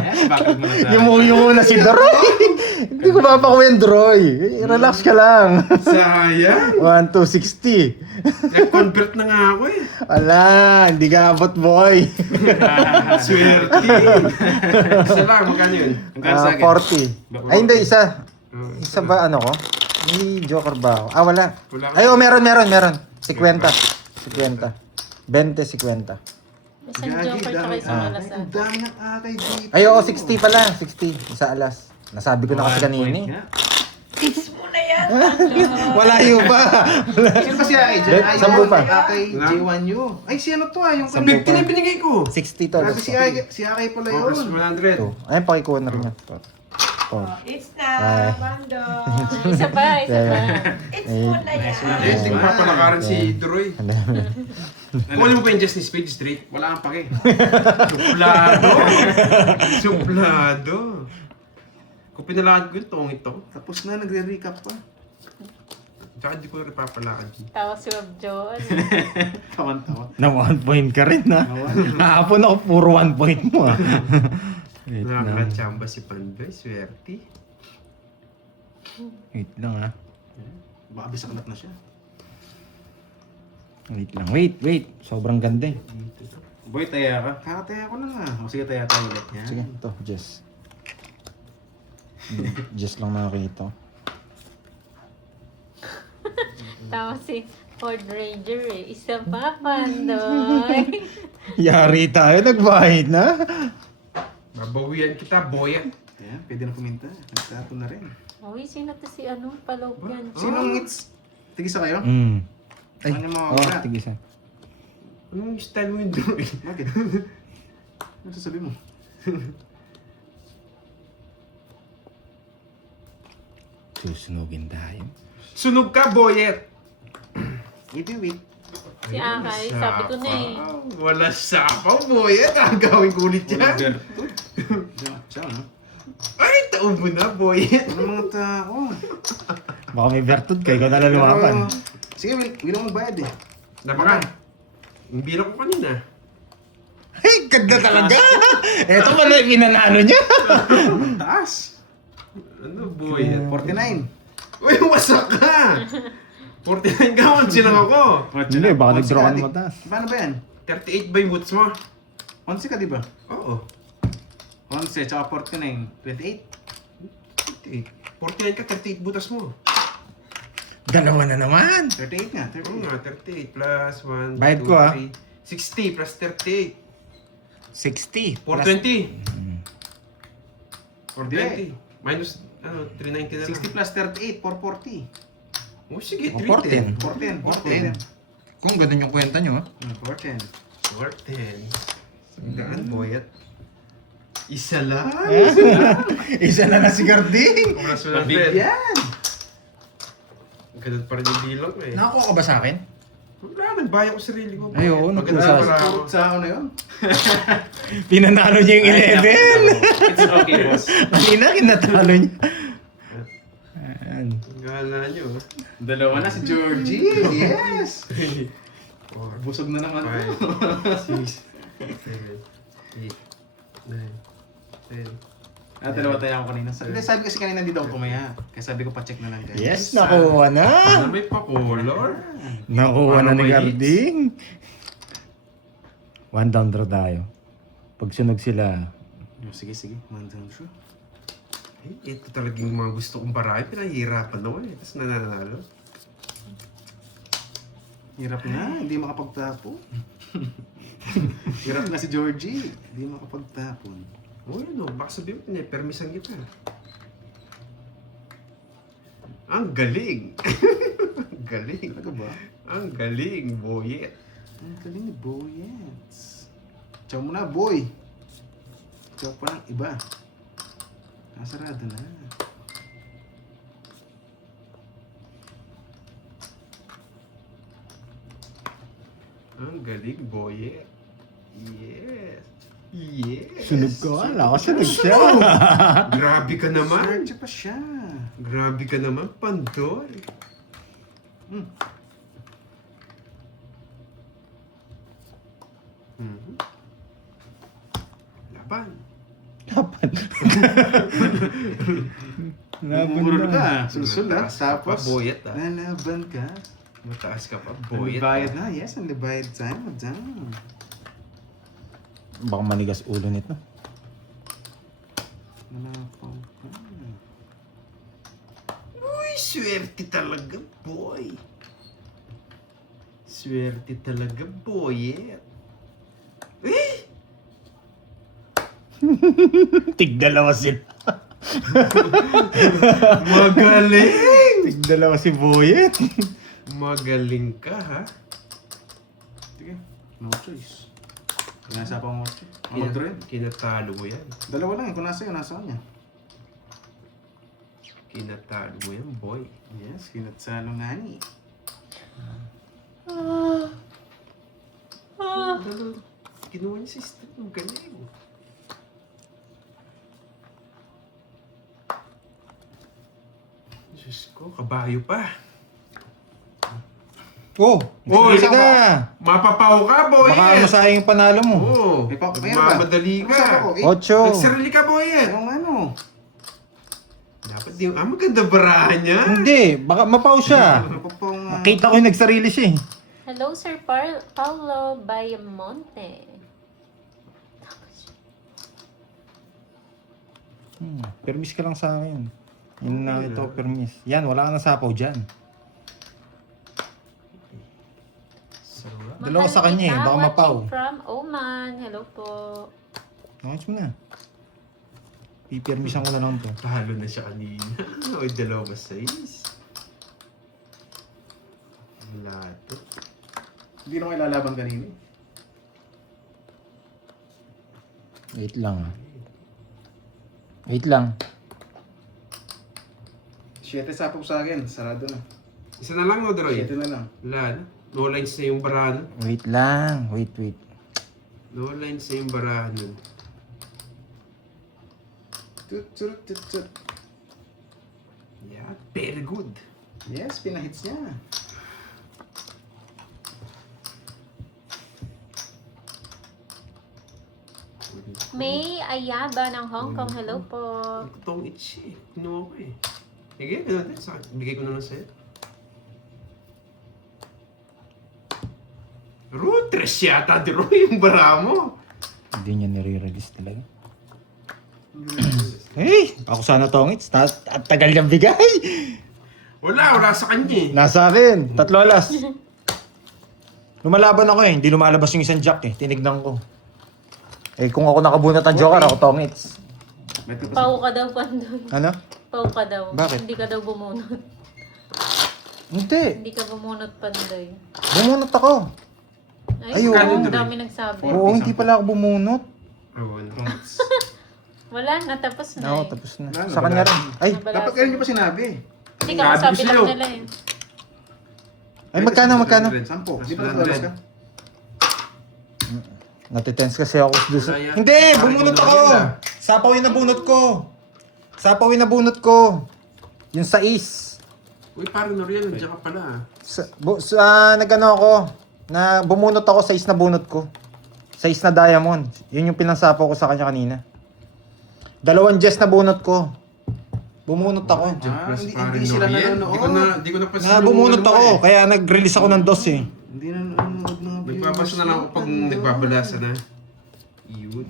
Ayan, bakit mo na tayo? Yung na si Daroy! Hindi ko mapakuha yung Droy. Relax ka lang. Sayang. 1, 2, 60. Nag-convert na nga ako eh. Wala, hindi ka abot, boy. Swerte. Isa lang, magkano yun? Hanggang sa akin. 40. Ay, hindi, isa. Isa ba ano ko? May joker ba ako? Ah, wala. Wala ka. Ay, oh, meron. 50. 20, 50. Isang joker tsaka isang alas. Ang dami ng akay dito. Ay, oo, 60 pala. 60. Isa alas. Nasabi ko na kasi kanina eh. Fix mo na yan. Walayo pa. Sino ba si Akay dyan? Bet, sampu pa. Akay J1U. Ay, si ano to yung Sampu. 50 na yung binigay ko. 60 to. Grabe si Akay pala Oh, plus yun. 100. Ito. Ayun, pakikuha na rin yan. Oh. It's na, Ay. Pandor. Isa pa. It's mo na yan. Hindi ko papalakaran si Droy. Kunin mo pa yung Just ni Speed Street. Wala kang pake. Suplado. Suplado. Kung pinalakad ko yun, tungit to. Tapos na, nagre-recap pa. Tsaka hindi ko rin papalakad yun. Tawa si Web Joan. Tawan-tawa. Na 1 point ka rin ha. Kahapon ako puro 1 point mo ha. Wait lang. Nakakachamba si Pandoy. Swerte. Wait lang ha. Baka bisaklat na siya. Wait lang. Wait. Sobrang ganda eh. Boy, taya ka. Kakataya ko na nga. O sige, taya tayo ulit. Yan. Sige, ito. Jess. Jess lang makakita. Tawa si Ford Ranger eh. Isa pa, Pandoy. Yari tayo. Nagbayad na. Babawian kita, boya. Yan, pwede na puminta. Nagtato na rin. Uy, sino to si ano? Palog yan. Sinong hits? Tigisa kayo? Ay, Ano yung mga oh, wala? tigisa. Anong style mo yun, Droy? Bakit? Ano sasabi mo? Susunugin tayo. Sunog ka, boyet! Wait. Si Akay, sabi ko na eh. Wala sapaw, boyet. Ang gawin ko ulit Wala yan. Berto. Ciao, no? Ay, taon mo na, boyet. Ano mga tao? Baka may bertud ka. Ikaw na lumaban. Sige, will mo magbayad eh. Napaka. Yung biro ko kanina. Ay, ganda talaga. Ito pala yung pinanalo niya. Taas. Ano, boyet? 49. Uy, wasak ka! 49 ka, 11 lang ako. Hindi, baka nag-draw ka Onsi ng mataas. Paano ba yan? 38 ba yung boots mo? 11 ka, di ba? Oo. 11, tsaka 49. 28. 49 ka, 38 butas mo. Dalawa na naman. 38 nga, Oo 38. nga, 38 plus 1, Bayad 2, ko, ah. 3, 60 plus 38. 60. 420. 420. 48. Minus, 390 na lang. 60 plus 38, 440. Oh, sige, O, 310. 410. 410. Kung ganun yung kwenta nyo, ha? 410. 410. Sandaan, boyet. Isa lang. Isa na si Garding. Plus 100. Bigyan! Ganun pa rin yung bilog eh. Nakakuha ka ba sa akin? Wala, nagbayad ko sarili ko. Ay, oo, Maganda nagkusa. pala ako. Purot sa ako na yun. Pinanalo niya yung 11. It's okay, boss. Kanina, kinatalo niya. Ayan. Gala nyo. Dalawa na si Georgie. Yes! 4, Busog na naman. 5, 6, 7, 8, 9, 10. Dalawa tayo ako kanina. Sabi kasi kanina hindi daw kumaya. Kaya sabi ko pa-check na lang kayo. Yes, nakuha na. Ano may pa-color? Nakuha na Para ni may Garding. 1 down draw tayo. Pag sunog sila, Sige. One down show. Eh, ito talaga yung mga gusto kong parahin. Pinahihirapan naman eh. Tapos nananalo. Hirap na, hindi makapagtapo. Hirap na si Georgie. Hindi makapagtapon. Oh, yun o. Baka sabihin mo, permisan kita. Ang galing! Ang galing! Talaga ba? Ang galing, boyet. Ang galing ni Boyets. Ciao muna, boy. Ciao pa ng iba. Nasarado na. Ang galing, boyet. Yes! Yes! sunog ka. Wala ka, sunog siya. Grabe ka naman! Search pa siya. Grabe ka naman, Pandor! Mhm. Laban! Laban. Laban Murur na. ka. Sulsul ha. Tapos, Boyet ah. lalaban ka. Mataas ka pa. Ang Boyet. bayad na. Yes, ang bayad time. Madam. Baka manigas ulo nito. Nalapaw ka. Uy, swerte talaga, boy. Swerte talaga, boyet. Eh! Tigdalawa sila. Magaling! Tigdalawa si Boyet. Magaling ka, ha? Sige. No choice. Nasa pa mo. Ang mag-draw yan. Kinatalo mo yan. Dalawa lang eh. Kung nasa yun, nasa kanya. Kinatalo mo yan, boy. Yes, kinatsalo nga ni. Kinuha niya si Steve. Ang galing. Diyos ko, kabayo pa. Oh, Boy, isa ka. Mapapaw ka, boy. Baka masayang yung panalo mo. Oo. May pa- mayroon ba? Mamadali Masama ka. ko. Ocho. Nagsarili ka, boy. Yung ano. Dapat di maganda barahan niya. Hindi, baka mapaw siya. Ano pa pong... Nakita ko yung nagsarili siya eh. Hello, Sir Paulo Bayamonte. Permis ka lang sa akin. Yun na ito, permis. Yan, wala ka na sapaw dyan. Sarap. Dalawa sa kanya eh, Mahal baka kita, mapaw. watching from Oman. Hello po. Nakits mo na. Pipirmisan ko na lang to. Talo na siya kanina. O, dalawa ba size? Wala to. Hindi naman ilalaban kanina eh. Wait lang ah. Wait lang. 7 sapaw sa akin. Sarado na. Isa na lang, no, Droy? 7 na lang. Wala na. No lines na yung barahan. Wait lang. Wait. No lines na yung barahan. Tut, tut, tut, tut. Yeah, very good. Yes, pinahits niya. May Ayaba ng Hong Kong. Hello po. Itong itchy. Kinuha ko eh. Sige, ganun din. Bigay ko na lang sa'yo. Rutres yata, Droy, yung bara mo. Hindi niya nire-release talaga. Hey! Ako sana tongits. At tagal niyang bigay. Wala sa kanya eh. Nasa akin. 3 alas. Lumalaban ako eh. Hindi lumalabas yung isang jack eh. Tinignan ko. Eh kung ako nakabunot ang joker, ako tongits. May tutos. Pau ka daw, Pandon. Ano? Pau ka daw. Bakit? Hindi ka daw bumunot. Hindi. Hindi ka bumunot, Pandoy. Bumunot ako. Ay, Ay, oo. ang dami nagsabi. Oo, hindi pala ako bumunot. Oo, ano. Wala na, tapos na Oo, eh. tapos na. Wala na, Sa kanya wala. rin. Ay, Nabalasa. Dapat kayo niyo pa sinabi. Hindi ka Sabi masabi ko lang sa'yo. nila eh. ay magkano? 10. Di ba natalas ka? Natitense kasi ako doon sa... Wala yan. Hindi! Parang Bumunot bunot ako! nila. Sapaw yung nabunot ko! Sapaw yung nabunot ko! Yung sa is. Uy, parang Noriel, nandiyan ka pala ah. Nagano ako. Na bumunot ako sa is na bunot ko. Sa is na diamond. Yun yung pinansapaw ko sa kanya kanina. 2 Jess na bunot ko. Bumunot ako. Hindi sila nanonood. Di ko na Na bumunot ako. Kaya nag-release ako ng DOS eh. Hindi na nanonood ng Nagpapasa na lang ako pag nagbabalasa na. Iyon.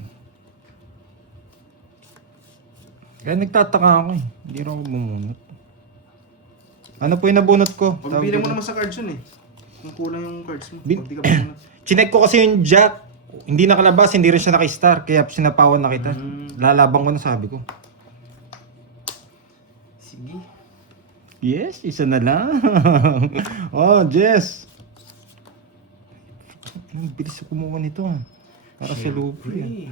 Kaya nagtataka ako eh. Hindi rin ako bumunot. Ano po yung nabunot ko? Pagbilang mo naman sa cards yun eh. Kung kulang yung cards mo. Bin- Pag di ka pumunod. Chinek ko kasi yung jack. Hindi nakalabas, hindi rin siya naka-star. Kaya sinapawan na kita. Lalabang ko na sabi ko. Sige. Yes, isa na lang. Oh, Jess. Ang bilis ko kumuha nito. Para sa lupo yan.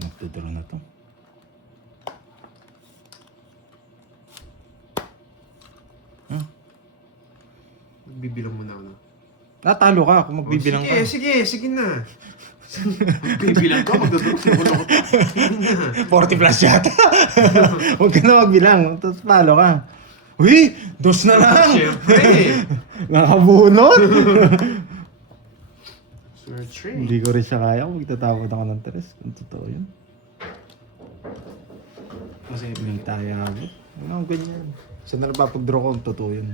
Nagtuturo na to. Bibilang mo na ako. Natalo ka kung magbibilang ka. Sige na. Bibilang ko, magdudurog sa ulo ko. 40 plus yata. Huwag ka na magbilang. Tapos palo ka. Uy, dos na lang. Siyempre. Nakabunot. Search Hindi ko rin siya kaya kung magtatawad ako ng tres. Kung totoo yun. Kasi Hindi tayo abot. Ano ganyan? Saan na napapag-draw ko kung totoo yun?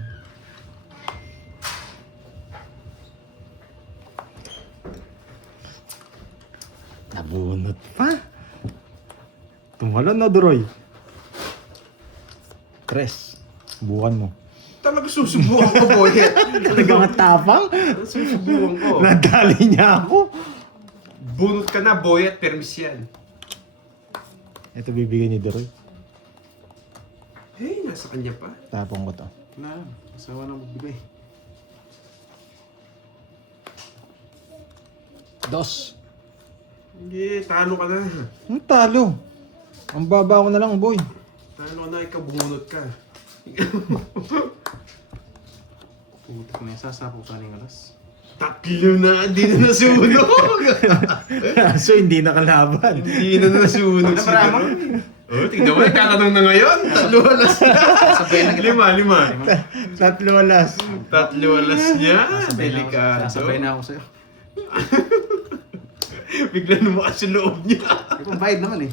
Nabunot pa. Tumalon na, Duroy. Tres. Bukan mo. Talaga susubukan ko, Boyet. Talagang tapang. Susubukan ko. Nadali niya ako. Bunot ka na, Boyet. Permis yan. Ito bibigyan ni Duroy. Hey, nasa kanya pa. Tapong ko to. na, asawa na magbigay. Dos. Hindi, talo ka na. Ang talo. Ang baba ko na lang, boy. Talo ka na, ikaw bumunot ka. Putik na yung sasapo ka ng alas. Tatlo na, hindi na nasunog. So, hindi nakalaban. Hindi na nasunog si Daro. Oh, tignan mo, nagtatanong na ngayon. Tatlo alas na. Sabihin na kita. Lima. Tatlo alas. Tatlo alas niya. Delikado. Sasabay na ako sa'yo. Bigla lumakas yung loob niya. Ito, bayad naman eh.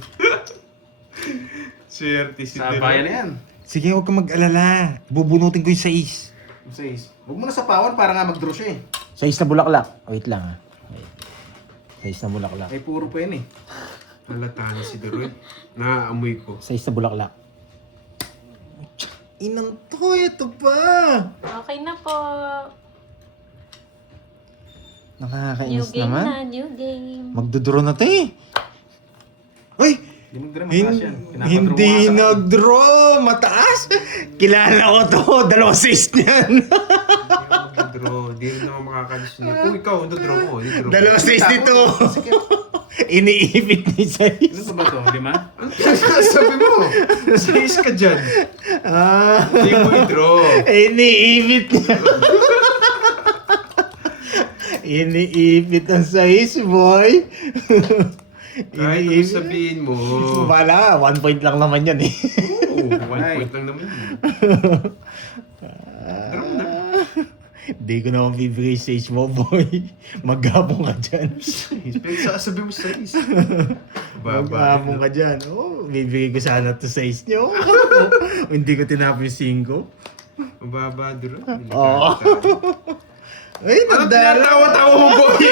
Swerte si Sabayan na yan. Sige, huwag kang mag-alala. Bubunutin ko yung 6. Says, huwag mo na sa pawan para nga mag-draw siya eh. 6 na bulaklak. Wait lang, Wait. 6 na bulaklak. Ay, puro pa yun eh. Halata na si Deroy. Naaamoy ko. 6 na bulaklak. Inang to, ito pa. Okay na po. New Nakakainis game naman. na, new game. Magdodraw na to eh. Uy! Hindi mag-draw mataas yan. Pinapadraw Hindi mo nga sa- nag-draw. Mataas. Kilala ko to. 2 6 niyan. Draw. Di rin naman makakalis niya. Kung ikaw, draw mo. 2 6 nito. Iniipit ni Ano 6. ba to? 5? Sabi mo, size ka dyan. Ah. Hindi mo i-draw. Iniipit niya. Iniipit ang 6, boy. Kahit ano sabihin mo. Wala, 1 point lang naman yan eh. Oo, 1 point lang naman yun. Draw mo na. Hindi ko naman bibigay stage mo, boy. Maggabong ka dyan. Sabi mo size. Maggabong ka dyan. Oh, bibigay ko sana to size nyo. Hindi ko tinapos yung 5. Mababa, draw. Oo. Ay, Ano nagdala. tinatawa-tawa mo, boy?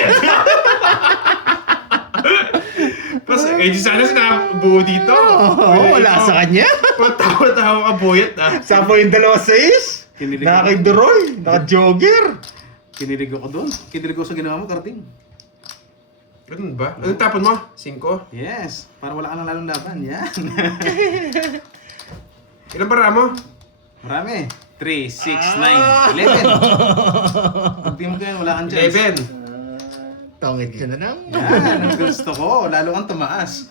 Tapos, di sana sinabuo dito. Oo, wala sa kanya. Patawa-tawa ka, boyet, ah. Sapo yung 2 6. Kinilig Nakakay-Duroy. Naka-jogger. Kinilig ako doon. Kinilig ako sa ginawa mo, Karding. Ganun ba? Anong tapon mo? 5? Yes. Para wala ka nang lalong laban. Yan. Ilan bara mo? Marami. 3, 6, 9, 11. Pag di mo ganyan, wala kang chance. 11. Tongit ka na lang. Yan. Ang gusto ko. Lalo kang tumaas.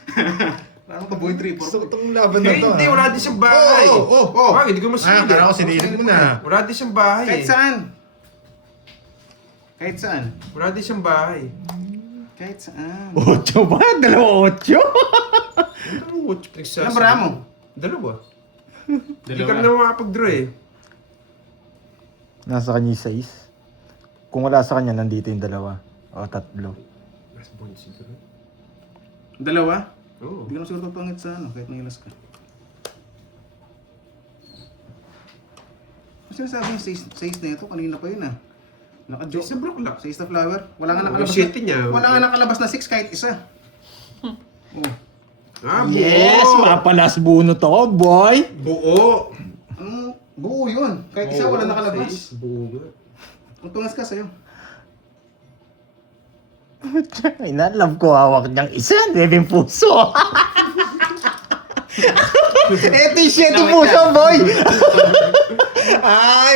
Lalo ka boy 3, 4. So, itong laban na Eh, to. hindi, wala din siyang bahay. Oo. Bakit? Hindi ko masilip. Kala ko sinilip mo na. Wala din siyang bahay. Kahit saan. Kahit saan. Wala din siyang bahay. Kahit saan. 8 ba? 2 8? Ano watch pinagsasabi? Ilang bara mo? Dalawa. Hindi ka na makapag-draw eh. Nasa kanya yung 6. Kung wala sa kanya, nandito yung 2. O 3. Mas bonus ito. Dalawa? Oo. Hindi ka na siguro papangit sa ano, kahit nangilas ka. Ano sinasabi yung size na ito? Kanina pa yun ah. Naka-joke. Sa block lock. Size na flower. Wala nga Oo, nakalabas yung shitty niya. Wala nga nakalabas na 6 kahit isa. Oh. Ah, buo. Yes! Mapalas bunot ako, boy! Buo. Buo yun. Kahit isa wala nakalabas. Buo nga. Kung tungas ka sa'yo. Ay na, love ko hawak niyang isa. 9 puso. Eto yung 7 puso, boy! Ay!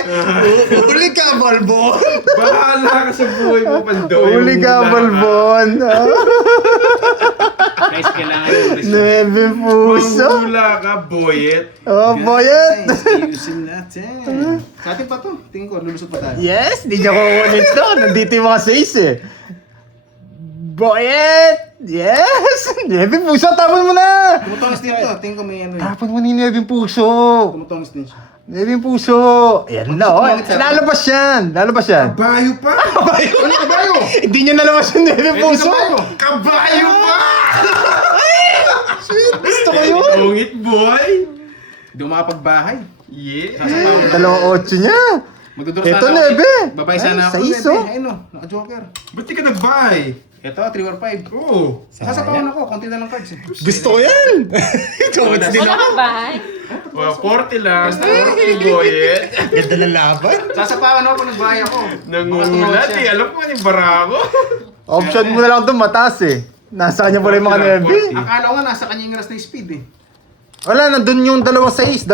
Uli ka, Balbon! Bahala ka sa buhay mo, Pando. Uli ka, Balbon! Guys, kailangan yung resume. 9 puso! Mahula ka, boyet. Oh, boyet! Guys, ayusin natin. Sa atin pa to. Tingin ko, lulusot pa tayo. Yes! Di niya kukunin to. Nandito yung mga 6 eh. Boyet! Yes! 9 puso, tapon mo na! Tumutongis din to. Tingin ko may ano eh. Tapon mo na yung 9 puso. Tumutongis din siya. Navy puso. Ayan na, oh. Lalabas yan. Lalabas yan. Kabayo pa! Ano kabayo? Hindi nyo nalabas yung Navy puso. Kabayo pa! Gusto ko yun. Ungit boy! Hindi mo makapagbahay. Yeah! Dalawang 8 niya. Magdudurot Ito, sana ako. Nebe. Babae sana ako. Ay, Nebe. saiso. Ayun o, naka-joker. Ba't di ka nag-buy? Ito, 3 or 5. Oo! Sasapawan ako, konti na lang cards eh. Gusto ko yan. Chomits din Wala ako. kang bahay? Wow, 40 lang. 40 boy eh. Ganda ng laban. Sasapawan ako kung nagbahay ako. Nangungulat eh. Alam ko yung bara ako. Option mo na lang ito mataas eh. Nasa kanya pala yung mga Navy. Akala ko nga nasa kanya yung ras na speed eh. Wala, nandun yung 2-6. 2-6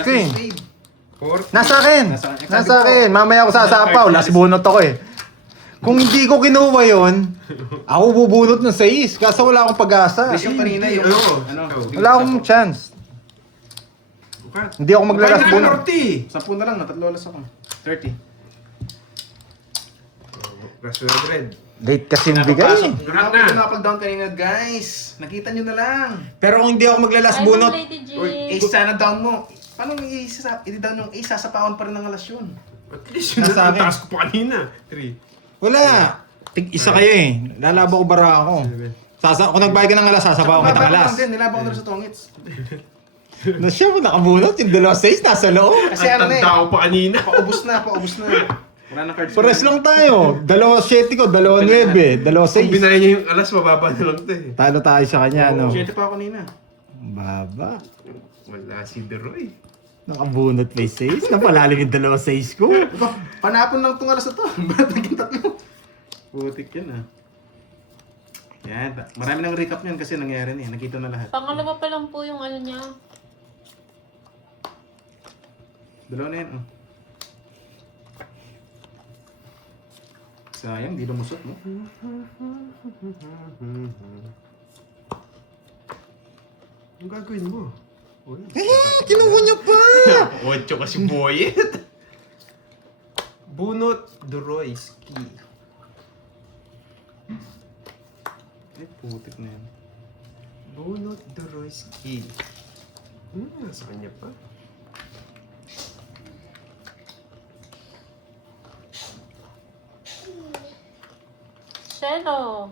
ko eh. Speed. 40. Nasa akin. Nasa akin. Mamaya ako sasapaw. Last bunot ako eh. Kung hindi ko kinuha yon, ako bubunot ng 6. Kaso wala akong pag-asa. Chris yung kanina yung Oo. ano. Wala akong chance. Bukat. Hindi ako maglalas bunot. 40. 10 na lang, natatlo alas ako. 30. Raso na red. Late kasi yung bigay. Hindi ako pinapag-down kanina guys. Nakita nyo na lang. Pero kung hindi ako maglalas Ay, bunot, Lady G. Ace sana down mo. Paano i-down yung ace? Sasapawan pa rin ng alas yun. At least yun Nasa ang akin. taas ko pa kanina. 3. wala. Tig-isa kayo eh. Lalaba ko bara ako. Kung nagbayad ka ng alas, sasabaw kita ng alas. Nilabang ko na rin sa tongits. Na siya mo nakabunot, yung 2-6 nasa loob. Kasi ano na eh. Tanda ko pa kanina. Paubos na. Wala na cards. Pares lang tayo. 2-7 ko, 2-9, 2-6. Kung binayan niya yung alas, mababa na lang ito eh. Talo tayo sa kanya, no? 7 pa ako kanina. Baba. Wala si Deroy. Nakabunot may 6. Napalalim yung 2-6 ko. Aba, panapon lang itong alas na to. Ba't naging 3? Putik yan ah. Yan. Marami nang recap niyan kasi nangyari na eh. Nakita na lahat. Pangalawa pa lang po yung ano niya. Dalawa na yan oh. Sayang, di lumusot mo. Ang gagawin mo? Uy. Kinuha niya pa! 8 kasi boy. Bunot Doroyski. Eh, putik na yan. Bunot Doroyski. Nasa kanya pa. Shelo.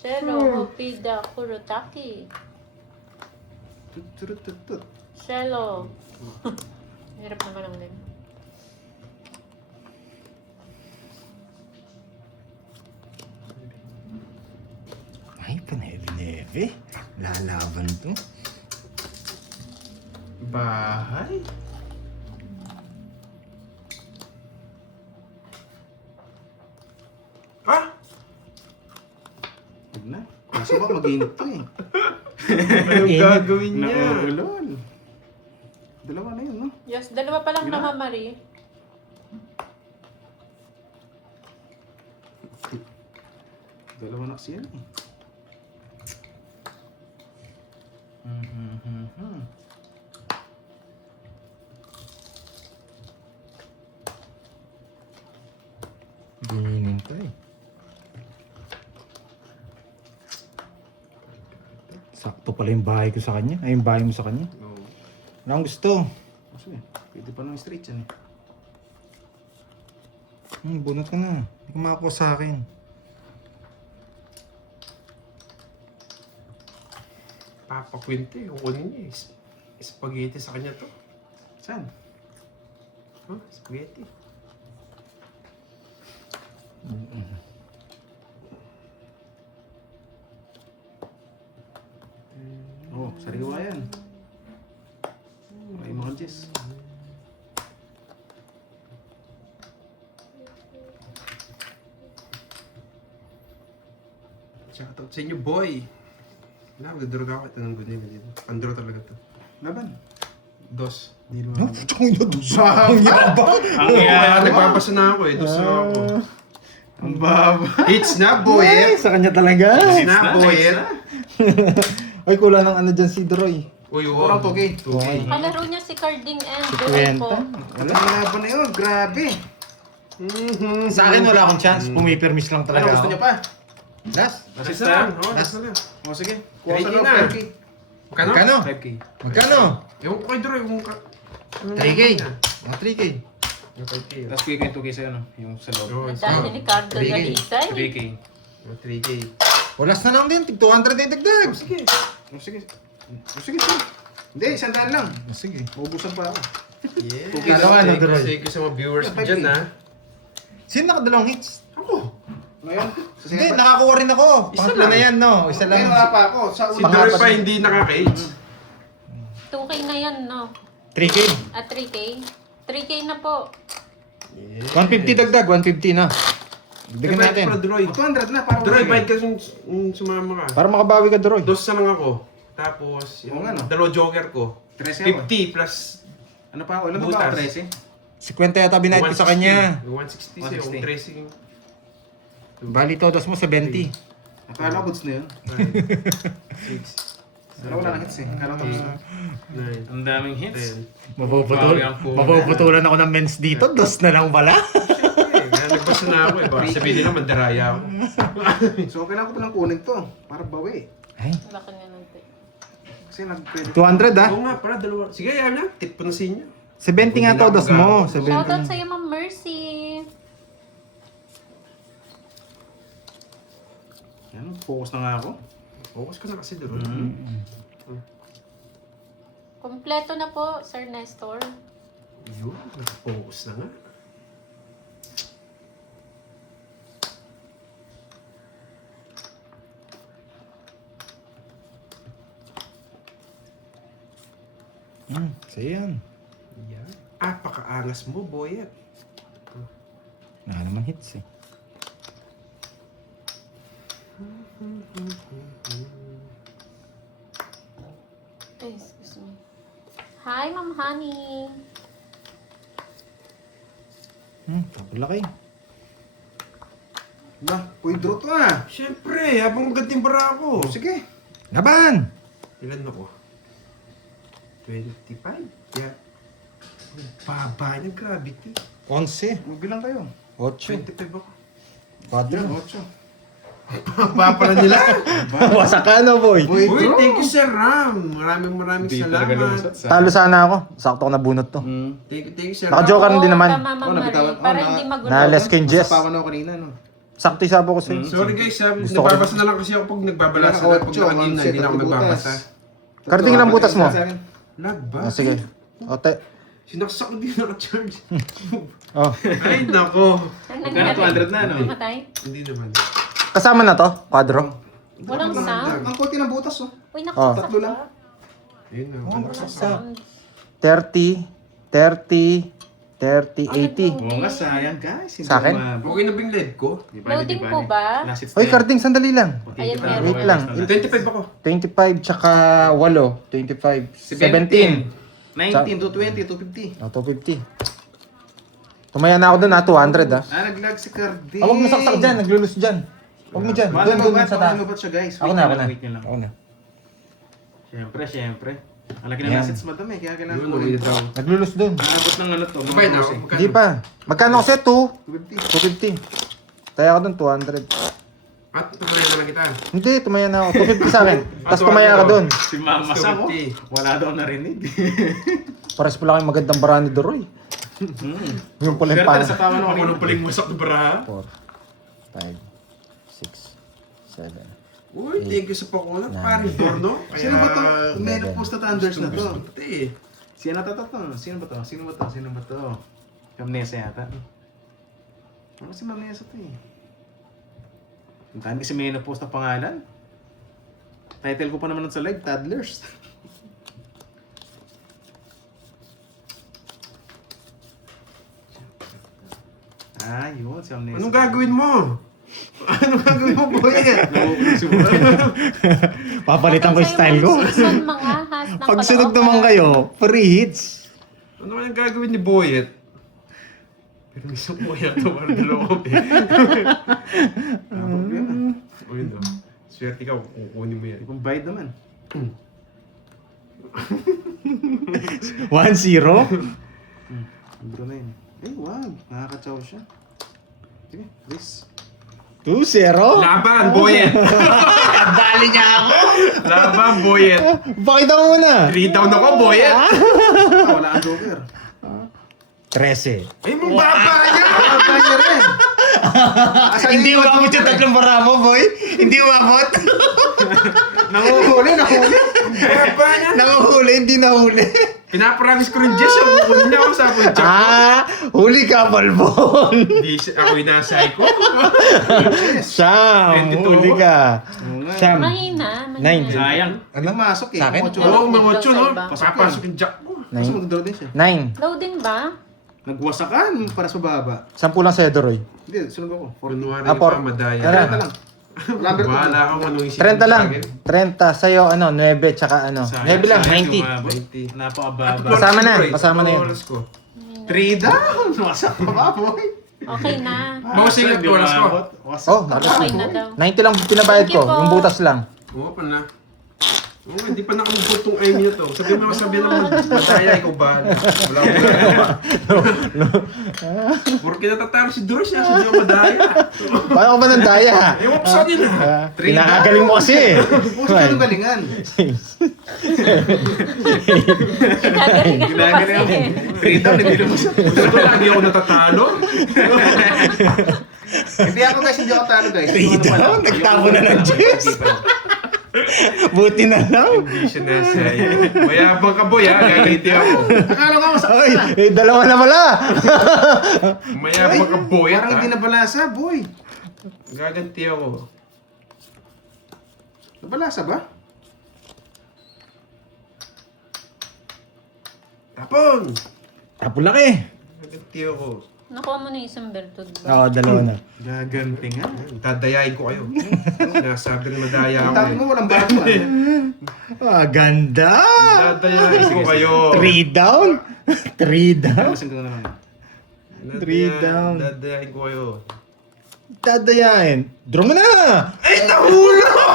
Shelo Hopida Kurotaki. Tut, tut, tut, tut. Shelo. Hirap naman ang name. Ay, panebe-nebe. Lalaban to. Bahay? Ah! Huwag na. Kaso ba mag-init to eh. Anong gagawin niya? Naulol. Dalawa na yun, no? Yes, dalawa pa lang Yun na. naman, Marie. Dalawa na kasi yan eh. Bininin to eh. Sakto pala yung bahay ko sa kanya. Ay, yung bahay mo sa kanya. No. Wala akong gusto. Kasi pwede pa nang straight yan eh. Bunot ka na. Hindi ka makakuha sa akin. Papakwinte. Kukunin niya. Spaghetti sa kanya to. Saan? Huh? Spaghetti. Oh, sariwa yan. Ay, mga Jess. Shoutout sa inyo, boy. Wala, magdadraw ako. Ito ng good name dito. Pandraw talaga to. Laban. Dos. Hindi No, naman. putang ina doon. Ang yabang. Kaya nagpapasa na ako eh. Dos na ako. Ang baba. It's na, boy. Ay, sa kanya talaga. It's na, boy. Ay, kulang ng ano dyan si Droy. Uy, Kurang 2K. 2K. Kalaro niya si Carding and Si Duel Kwenta. po. Wala ang laban na yun. Grabe. Sa akin wala akong chance. Pumipermis lang Ano talaga gusto ako. niya pa? Last. Assist na. Oo, Last. last na. O sige. Kuha sa 3K loob. na. 5K. Magkano? Magkano? 5K. Magkano? Ewan ko kay Droy. 3K. Mga 3K. Yung 5K. Tapos kuya kayo 2K sa'yo, no? Yung sa loob. Oo, Dahil ni Cardo na 3K. isa. 3K. yung 3K. Wala na lang din. Tig 200 din dagdag. Sige. Sige. Sige, sige. Hindi, 100 lang. Sige. Maubusan pa ako. Yeah. Okay, Kala ko ano, Thank you, Droy. thank you sa mga viewers Yeah, ko dyan, 5K. ha? Sino nakadalawang hits? Ako. Ngayon, sa Hindi, sinabi. nakakuha rin ako. Isa Pangatlo lang. na yan, no? Isa lang. Ngayon, wala pa ako. Sa Si unang Droy Pangapat pa na. hindi nakaka-age. 2K na yan, no? 3K. At 3K? 3K na po. Yeah. 150 dagdag, 150 na. Bigyan Bayad natin. pa, Droy. 200 na, para Droy, wala bayad ka. ka sumama ka. Para makabawi ka, Droy. Dos na lang ako. Tapos, Oo yung nga, no? dalawa joker ko. 13 ako. 50 plus Ano pa ako? Ilan ba ako? Butas. 13? 50 yata binayad ko sa kanya. 160 sa'yo, 160. tracing. Bali todos mo 70. Akala ko goods na yun. 6, Akala wala nang hits eh. Akala ko gusto. 9, Ang daming hits. 10. Mapuputol. Bawi ang punan. Mapuputulan ako ng men's dito. Dos na lang pala. Siyempre, kaya nagbasa na ako eh. Baka sabihin nila mandaraya ako. So, kailangan ko palang kunin to. Para bawi. Ay, Baka nga natin. Kasi nag-credit. 200 ah. Oo nga, para dalawa. Sige, ayaw na. Tip po na sa inyo. 70 nga todos mo. 70. Shoutout sa'yo, Ma'am Mercy. Yan, focus na nga ako. Focus ka na kasi doon. Kompleto na po, Sir Nestor. Yun, focus na nga. Sa'yo yan. Yan. Pakaangas mo, boyet. Wala naman hits eh. Ay, excuse me. Hi, Ma'am Honey. Laki. Ba, puy draw to ah. Siyempre, habang magatimbara ako. Sige. Laban! Ilan ako? 25? Yeah. Ang baba niya, gravity. 11. Magbilang kayo. 8. 25 ako. yan, 4. 8. Baba pala nila. Wasak ka na, boy. Boy, Uy, draw. thank you Sir Ram. Maraming salamat. Talo sana ako. Sakto ko nabunot to. Thank you Sir Ram. Naka-joker na din naman. Tama, Ma'am Marie. nabitawan. Para na- hindi magulo. Na-less ko yung Jess. Nasa pa ako na ako kanina, no? Sakto yung sabo ko sa'yo. Sorry guys, Gusto ko nagbabasa na lang kasi ako pag nagbabalasa na. Pag nakanina, hindi na ako nagbabasa. Karating lang butas mo. Lag ba? Ah, sige. Ote. Sinaksak ko din naka-charge. Oh. Ay, nako. Ano Magkano 200 na, no? Matay? Hindi naman. Kasama na to? Quadro? Walang sound. Ang konti ng butas, oh. Uy, Oh. nakasaksak Tatlo lang. ba? Ayun na. Walang sound. 30, 30, 30, 80. Oo nga, sayang guys. Hindi Sa akin? Okay na ba yung LED ko? Loading po ba? Oy, Carding, sandali lang. Ayan, meron. Wait lang. 25 ako. 25 tsaka 8. 25. 17. 19, 220, 250. Oh, 250. Tumaya na ako dun ha, 200 ha. Naglag si Cardi. Ah, huwag mo saksak dyan, naglulus dyan. Huwag mo dyan, Baka doon lubat, sa baka taas. lubat siya guys. Ako Wait na, nyo ako na. Wait nyo lang. Ako na. Siyempre. Ang laki ng Yan. assets madam eh, kaya kailangan Yun, ko okay rin. daw. Naglulus dun. Naabot ng ano to. Sabay na ako. Hindi pa. Magkano kasi? 250. 250. Taya ako dun, 200. At tumayan na lang kita. Hindi, tumaya na ako. 250 sa akin. Tapos 200 tumaya ka dun. Si Mama Sam, oh. 250. Wala daw narinig. Pares pala kayong magandang bara ni Doroy. Yung pala yung Swerte sa tawa ng Ako kanina. nang paling masak na bara. 4, 5, 6, 7. Uy, thank you sa pakulat. Paring Borno. Sino ba to? May post na thunders na to. Gusto ko eh. Sino to? Sino ba to? Amnesia yata. Ano si Amnesia to eh? Ang dami kasi may na-post na pangalan. Title ko pa naman sa live, Toddlers. Yun, si Amnesia. Anong gagawin mo? Anong gagawin mo, boy? Nauulo si Boy. Papalitan ko yung style ko. Season mga has ng Pag sunog Caloocan. naman kayo, free hits. Ano kayang gagawin ni Boyet? Pero gusto ko yan ito, parang dalawa ko eh. Ano problema? O yun o. Swerte ka, kukunin mo yan. Kung bayad naman. 1-0. Bro na yun. Eh, wag. Nakakatsaw siya. Sige, please. 2-0. Laban, Boyet! Dali niya ako. Laban, Boyet! Pakita mo muna. 3 down ako, Boyet! Wala ang joker. 13. Ay, mababa niya! Baba niya rin. Hindi umabot yung tatlong bara mo, boy. Hindi umabot. Nanguhuli. Mababa niya! Nanguhuli, hindi nahuli. Pinapromise ko rin, Jess, yung kukunin niya ako sa punchak ko. Huli ka, Balbon. Hindi ako inasay ko. Sam, 22. huli ka. Sam, Mahina. 9. Sayang. Ano masok eh. Sa akin? Mocho. Oo, mga ocho, no? Pasok Papasok yung jack mo. Kaso magdodoro din siya. 9. Loading ba? Nagwasakan para sa baba. 10 lang sa Edoroy. Hindi, sunog ako. Kunwari Ah, pa, madaya. Tara. 30 lang. Number Bahala ako anong isipin 30 lang. sa akin. 30 sa'yo, 9, tsaka 9 lang, 90. 90. Napakababa. Kasama na, kasama na yun. Oras ko. 3 down. Wasak pa ba, boy? Okay na. Bawasin yung oras ko. Oh, Okay na daw. 90 lang pinabayad ko, yung butas lang. Oo pa na. Oo, hindi pa nakamubot tong ay niyo to. Sabihin mo, sabihin naman, madaya, ikaw ba? Wala ko. Porque natatalo si Doris siya, sabi mo madaya. Paano ko ba ng daya? Ewan ko sa akin ha. Pinakagaling mo kasi eh. Puso ka ng galingan. Ginagaling ako. 3 down, hindi mo siya. Gusto ko lagi ako natatalo. Hindi ako guys, hindi ako talo guys. 3 down, nagtapo na ng Jess. Buti na lang. Hindi siya nasay. Mayabang ka boy ha, gagiti ako. Akala ko masakit Oy, na. dalawa na pala. Mayabang ka boy Parang ha. hindi nabalasa, boy. Gaganti ako. Nabalasa ba? Tapon! Tapo laki. Gaganti ako. Nakuha mo na yung isang bertod ba? Oo, dalawa na. Gaganti nga. Dadayain ko kayo. Nasabi na madaya Ang ako tapo eh. mo, walang bago ah. Ganda. Dadayain ko kayo. 3 down. 3 down. Alasin ko na naman. 3 down. Dadayain ko kayo. Dadayain. Draw mo na. Ay, nahulog!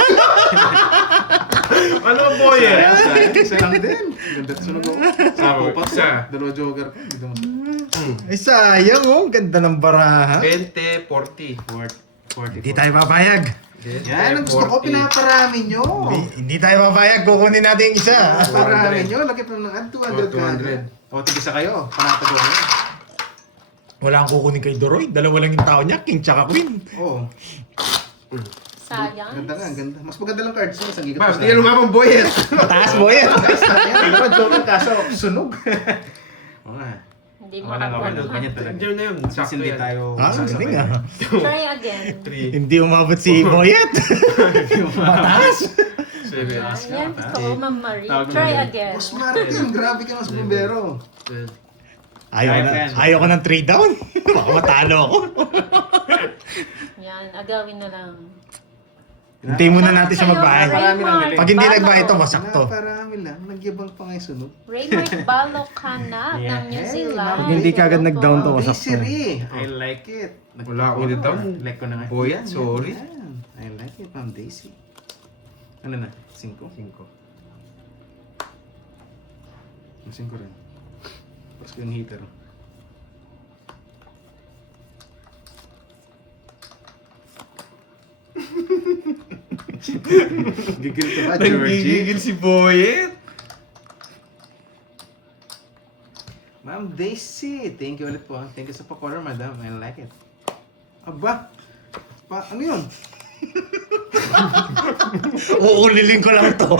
Ano boy eh? Isa lang din. Ganda sunog ako. Sapo pa to. Isa. Dalawa joker ko. Dito mo. Ay, sayang oh. Ganda ng baraha. 20, 40. 40. Hindi tayo papayag. Yan, ang gusto ko, pinaparami nyo. Hindi tayo papayag. Kukunin natin yung isa. Parami nyo. Lagi pa ng 200 ka. 200. O, tigisa kayo. Panatago nyo. Wala kang kukunin kay Doroy. Dalawa lang yung tao niya. King tsaka Queen. Oo. Sayang. Ganda nga, ganda. Mas maganda lang cards mo. Sa gigat Bas, di ka lumabang boy eh. Mataas mo yan. Yan, dalawa joker kaso sunog. Oo nga. Hindi mo Wala nga, makakuha. wala. Ganyan talaga. Diyan na yun. Since Sakto hindi yan. tayo Ah, galing ah. Try again. 3, Hindi umabot si Boyet. Mataas. 7, Yan, gusto ko, Ma'am Marie. Tawag mo Try na. again. Mas Martin, grabe ka mas bumbero. 12. Ayaw ko ng 3 down. Baka matalo ako. Yan, agawin na lang. Hintayin muna natin siya magbahay. Marami lang galing. Pag hindi Balo. nagbahay ito, masak to. Parami lang. Nagyabang pa nga yung sunog. Raymart Balocana ng New Hey, Zealand. Pag hindi kagad nag-down to, Hey, wasak to. Siri. I like it. Wala akong nito. Like ko na nga. Boy, Yan, sorry. yan. I like it, Ma'am Daisy. Ano na? 5? 5. 5 rin. Tapos ko yung heater. Gigil ka ba, Georgie? Nagigigil si Boyet. Ma'am Daisy, thank you ulit po. Thank you sa pa-color, madam. I like it. Aba! Ano yun? Uulilin ko lang to.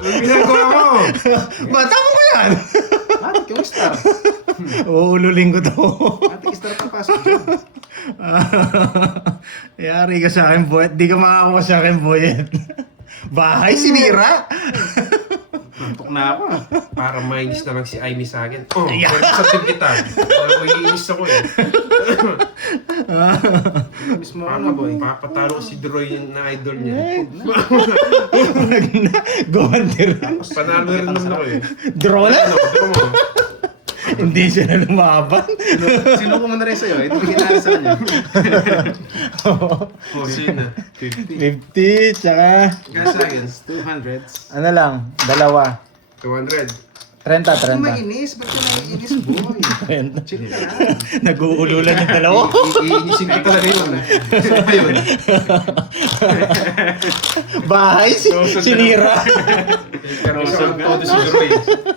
Ang ginagawa mo. Bata mo ko yan. Atik yung star. Uululin ko to. Atik star papasok dyan. Yari ka sa akin, Boyet. Di ka makakuha sa akin, Boyet. Bahay, sinira. Tuntok na ako. Para mainis na lang si Aimee sa akin. Oh, Ayan. pero sa team kita. Ako iinis ako eh. Mismo ano, boy. Papatalo ko si Droy na idol niya. Gumantir. Panalo rin naman ako eh. Draw na? Ano, draw mo. Hindi siya na lumaban. Sinuko mo na rin sa'yo. Ito bigyan natin sa kanya. Oh, sino? 50, tsaka... Kaya sa akin, 200s. Ano lang, dalawa. 200. 30, Ano 30. mainis? Ba't ka naiinis, boy? 30. Chill ka lang. Nag-uululan yung dalawa. Iinisin ko talaga yun. Sino ba yun? Bahay, sinira. Pero sa todo si Droy.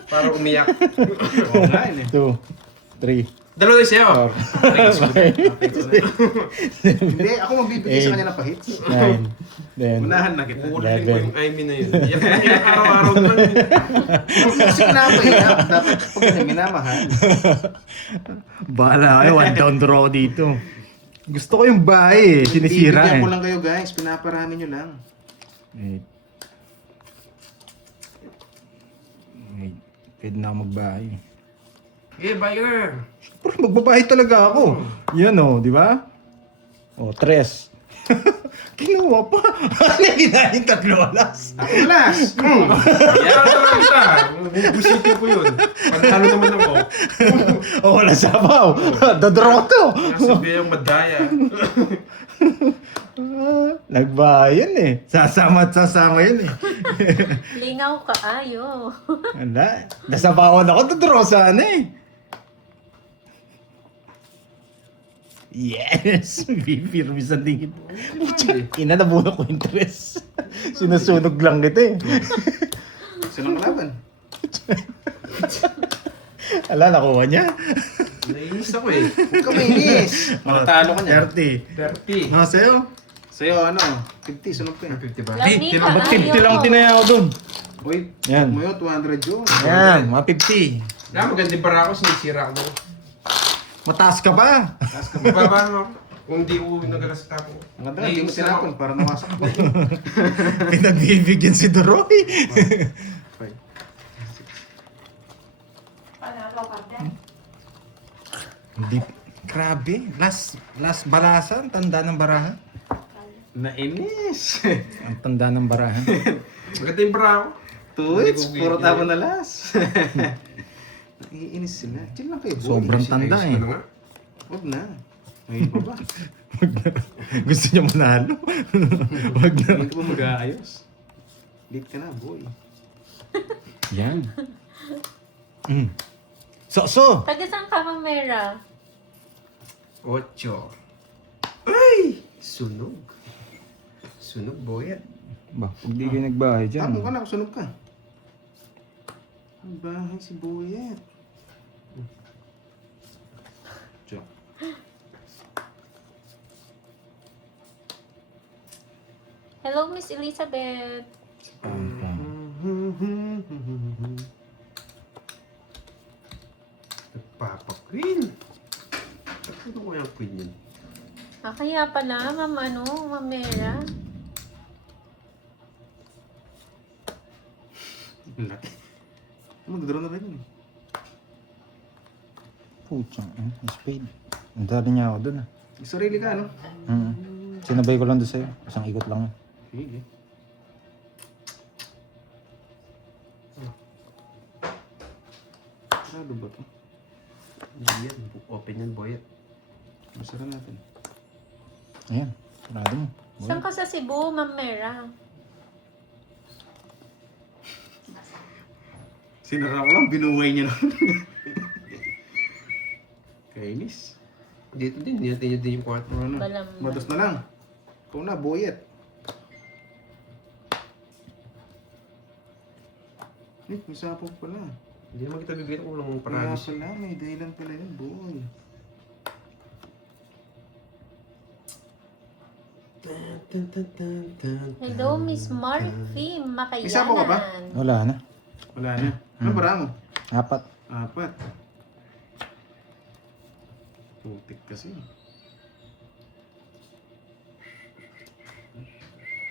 Para umiyak. Oo nga yun eh. 2. 3, Dalawa din sa'yo. 4, Hindi, ako magbibigay sa kanya ng pa-hits. 9, 10. Unahan na kita. Uulitin ko yung Amy na yun. Yan araw-araw naman. Kasi pinapahirap. Dapat pag minamahal. Bahala kayo, 1 down draw dito. Gusto ko yung bahay eh, sinisira Bibigyan eh. ko lang kayo guys, pinaparami nyo lang. Wait. Wait. Pwede na ako magbahay. Okay, buyer. Pero magbabahay talaga ako. Yan o, di ba? O, 3. Kinuha pa. Ano yung ginahin 3 alas? Ako alas! Yan talaga kita. Bubusitin ko yun. Panalo naman ako. O, wala sabaw. Dadraw to. Nasabi yung madaya. Nagbahay yun eh. Sasama at sasama yun eh. Lingaw ka, ayo. Wala. Nasabawan ako, dadraw sana eh. Yes! Bibirmi sa tingin. Ina, nabuno ko yung 3. Sinusunog lang kita eh. Sinong kalaban? Ala, nakuha niya. Nainis ako eh. Huwag ka mainis. Matatalo ka niya. 30. 30. Ah, sa'yo? Sa'yo ano, 50, sunod ka. 50 ba? Lami ka, Ba't 50 ayo. lang tinaya ko dun? Uy, Yan. mo yun, 200 yun. Yan, mga 50. Wala, magandang para ako. Sinisira ako. Mataas ka pa. Taas ka ba? Mababa naman ako. Kung di ko nagalas sa tapo. Ang ganda nga, hindi mo sinapon para nawasak ko. Pinagbibigyan si Doroy. Panalo ka din. Hindi. Grabe. Last balasan. Tanda ng barahan. Nainis. Ang tanda ng barahan. Maganda yung bra ako. Tuwits, puro tama na las. Naiinis sila. Chill lang kayo, boy. Sobrang tanda eh. Ayos ko na nga. Huwag na. May pa ba? Gusto niya manalo. Wag na. Hindi ko ba mag-aayos? Late ka na, boy. Yan. So. Taga saan ka, Mamera? 8. Ay! Sunog. Sunog, boyet. Ba, pag di kayo nagbahay dyan. Tamo ka na, kusunog ka. Ang bahay si Boyet. Diyo. Hello, Miss Elizabeth. Nagpapa-queen. Ano ko yung queen yun? Kaya pala, Mamera. Ang laki. Mag-draw na rin yun. Putsang, spade. Ang dali niya ako dun ah. May sarili ka, no? Sinabay ko lang doon sa'yo. Isang ikot lang yun. Sige. Sarado ba ito? Hindi yan. Open yan, boyet. Masara natin. Ayan, sarado mo. Saan ka sa Cebu, Mamera? Sinara ko lang, binuhay niya lang. Kainis. Dito din. Niyatin niya din yung kwarto. Ano? Balam. Matas na lang. Ikaw na, Boyet. Eh, may sapong pala. Hindi naman kita bibigyan ko ng Kaya paragis. pala, may dahilan pala yun, boy. Hello, Miss Marfie. May sapo ka ba? Makayanan. Wala na. Wala na. Ano bara mo? 4. 4. Putik kasi.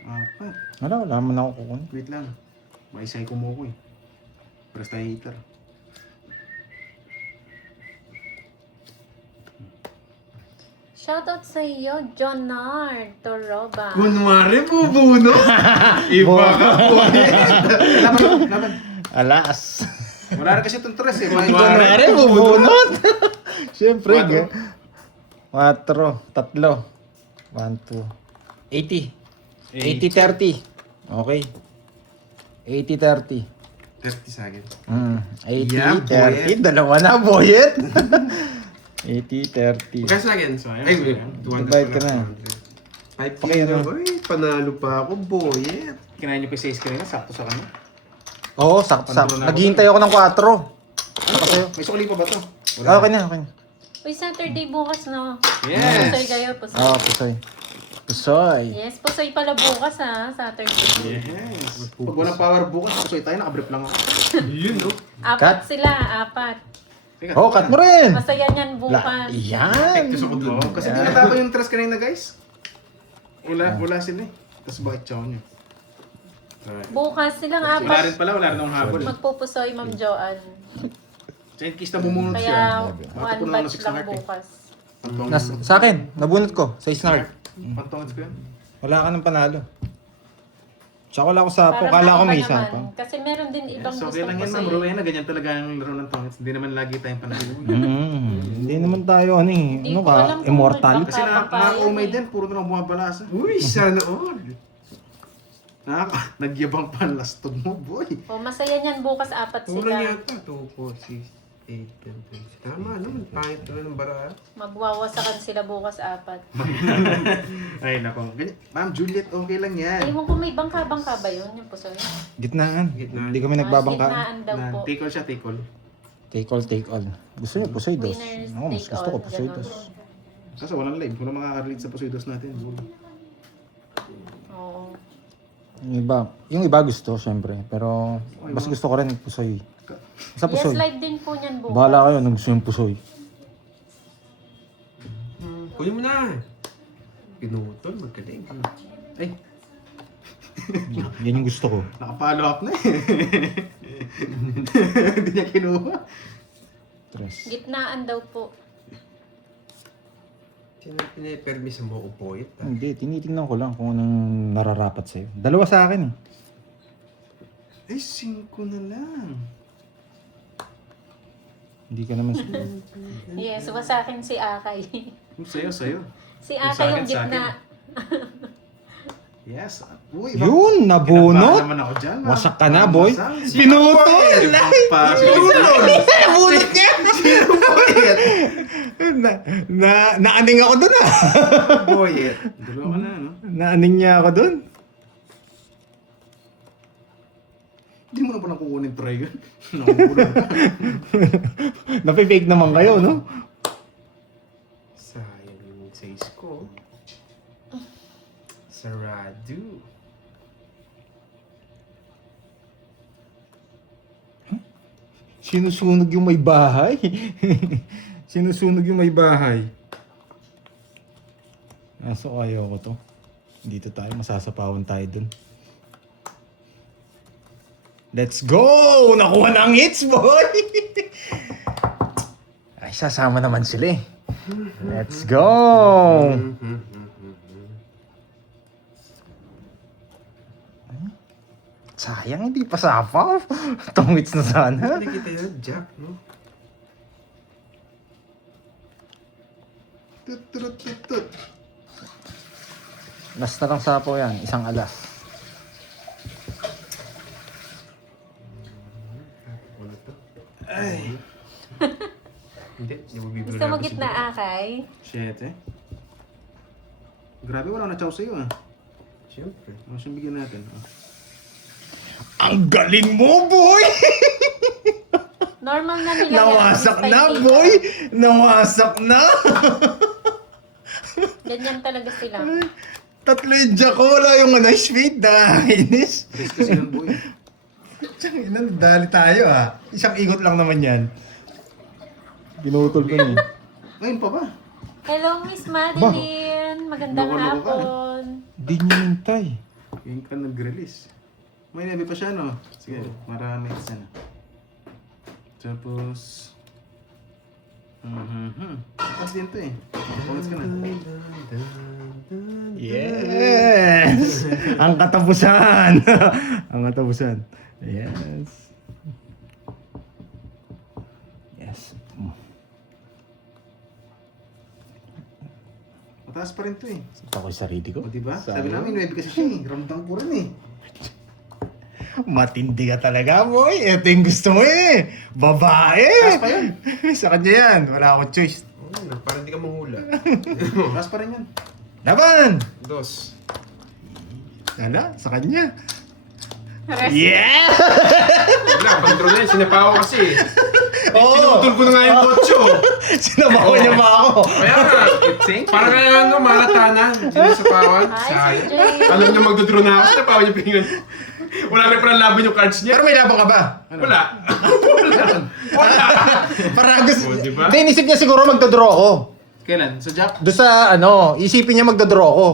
4. Wala man ako kukunin. Wait lang. Maisay ko mo ko eh. Presta hater. Shoutout sa iyo, Jonard Toroba. Kunwari, bubuno! Iba ka, boyet! Laban. Alas. Wala na kasi itong tres eh. Kunwari. Kunwari, bubunot. Siyempre, 4. 3. 1, 2. 80. 80-30. Okay. 80-30. 30 sa akin. 80-30. Dalawa na, boyet. 80-30. Magkas na again. Sayang, Ay, sayang. 200 Divide ka na. 5 Okay, kilo. ano? Ay, panalo pa ako, boyet. Kinain niyo pa 6 kanina, sakto sa kanya. Oo, sakto. Panalo na ako Naghihintay ako ng 4. Ano to? May sukli pa ba to? Ah, okay na, okay na. Uy, Saturday bukas, no? Yes! Pusoy kayo, pusoy. Ah, pusoy. Pusoy. Yes, pusoy pala bukas, ha? Saturday. Yes! Pag walang power bukas, pusoy tayo, nakabrief lang ako. Yun, no? Apat Cut. sila, apat. Teka, Oh, cut mo rin! Masaya niyan bukas. Yan! Gusto ko dun. Oo, kasi di natapa yung tres kanina, guys. Wala sila eh. Tapos bakit chow nyo? Bukas silang Wala rin apat. pala, wala rin akong habol. Magpupusoy, Ma'am Joanne. Giant kiss na bumunod Kaya, siya. one Puno na ng batch 6 lang na heart eh. bukas. Sa akin, nabunot ko sa snark. Pantongits ko yun. Wala ka ng panalo. Tsaka wala ko sapo. Para Kala ko may maiba naman. isa pa. Kasi meron din ibang So, gustong okay lang yan, Ma'am pusoy. Rowena. Ganyan talaga ang laro ng tongits. Hindi naman lagi tayong panalo. Hindi naman tayo, ano eh. Hindi Ano ko ka? alam kung Immortal? may Kasi nakaka-umay din, puro na lang bumabalasa. Uy, sana all. Nagyabang pa ang lastog mo, boy. O, masaya niyan bukas, apat Kulang sila. yata. 2, 4, 6, 8, 10, 20. Tama naman. Pangit na ng bara. Magwawasakan sila bukas, apat. Ay, nako. Ganyan. Ma'am Juliet, okay lang yan. Ewan ko may bangka-bangka ba yun, yung pusoy? Gitnaan. Gitnaan. Hindi kami nagbabangka. Gitnaan daw po. Tikol siya, tikol. Take all, take all. Gusto niyo, pusoy dos. Winners Ako, mas take gusto ko all, pusoy ganun. dos. Kasi walang live. Walang makaka-relate sa pusidos natin. Oo. Yung iba gusto, syempre. Pero, mas gusto ko rin pusoy. Sa Yes, pusoy. live din po niyan bukas. Bahala kayo nung gusto yung pusoy. Kunin mo na. Pinutol, magkaling. Ay, Yan yung gusto ko. naka-follow up na eh. Hindi niya kinuha. Tres. Gitnaan daw po. Sino pinipermis mo upoit? Hindi, tinitingnan ko lang kung anong nararapat sa'yo. Dalawa sa akin eh. Ay, 5 na lang. Hindi ka naman Yes, wa sa akin si Akay. Yung sa'yo. Si Yung Akay sa yung akin, sa gitna. Yes. Uy, Yun, Kinabahan nabunot. naman ako dyan, ma'am. Wasak ka na, boy. Masang. Pinutol! Nabunot niya! Naaning ako dun ah. Boyet. Dalawa ka na, no? Naaning niya ako dun. Hindi mo na palang kukunin try yun. Nakubulog ka. Napifake naman kayo, no? Sayang yung size ko. Sarado. Sinusunog yung may bahay. Sinusunog yung may bahay. So ayaw ko to. Dito tayo, masasapawan tayo dun. Let's go! Nakuha na ang hits, boy! Ay, sasama naman sila eh. Let's go! Sayang, hindi pa sapaw. Itong hits na sana. Hindi kita yun, Jack, no? Tut, tut, tut, tut. Last na lang sapaw yan, isang alas. Ano to? Ay. Hindi mo bibiro Gusto mo gitna, Akay? 7. Grabe, wala na chow sa'yo ah. Siyempre. Ano siyang bigyan natin? Oh. Ang galing mo, boy! Normal na nila yan. Nawasak Spike na, data. boy! Nawasak na! Ganyan talaga sila. Tatlo yung jack ko, wala yung nice feed, nakakainis. Risk kasi yun, boy. Tsang ina, dali tayo ah. Isang ikot lang naman yan. Pinutol ko na eh. Ngayon pa ba? Hello, Miss Madeline. Magandang Loko-loko ka. hapon. Di niya hintay. Ngayon ka nag-release. May nabi pa siya, no? Sige, marami isa na. Tapos... Tapos din to eh. Pangits ka na. Yes! Ang katapusan! Ang katapusan. Yes. Yes. Mataas pa rin to eh. Sita ko yung sarili ko. O diba? Sabi namin, nuebe kasi siya eh. Ramdam ko rin eh. Matindi ka talaga, boy. Ito yung gusto mo eh. Babae. Taas pa yun. Sa kanya yan. Wala akong choice. Oh, parang hindi ka mahula. Taas pa rin yan. Laban! 2. Wala, sa kanya. Rest. Yeah! Wala, control na yun. Sinapawa kasi. Oo. Pinutol ko na nga yung kotso. Sinabawan niya pa ako. Kaya nga, para kaya ano, malata na. Sino sa pawan? Hi, Sayang. CJ. Alam niya magdodraw na ako, sa pawan niya pingan. Wala na pala laban yung cards niya. Pero may laban ka ba? Wala. Wala. Para gusto... Oh, diba? Hindi, inisip niya siguro magdodraw ako. Kailan? Sa Jack? Doon sa ano, isipin niya magdodraw ako.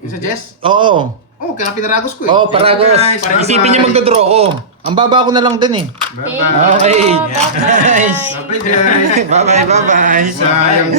Yung sa Jess? Oo. Oh, kaya pinaragos ko eh. Oo, Paragos. guys. Para Bye-bye. isipin niya magdodraw ako. Ang baba ko na lang din eh. Thank you. Bye-bye. Okay. Bye-bye. Bye-bye guys. Bye-bye, bye-bye. Sayang na.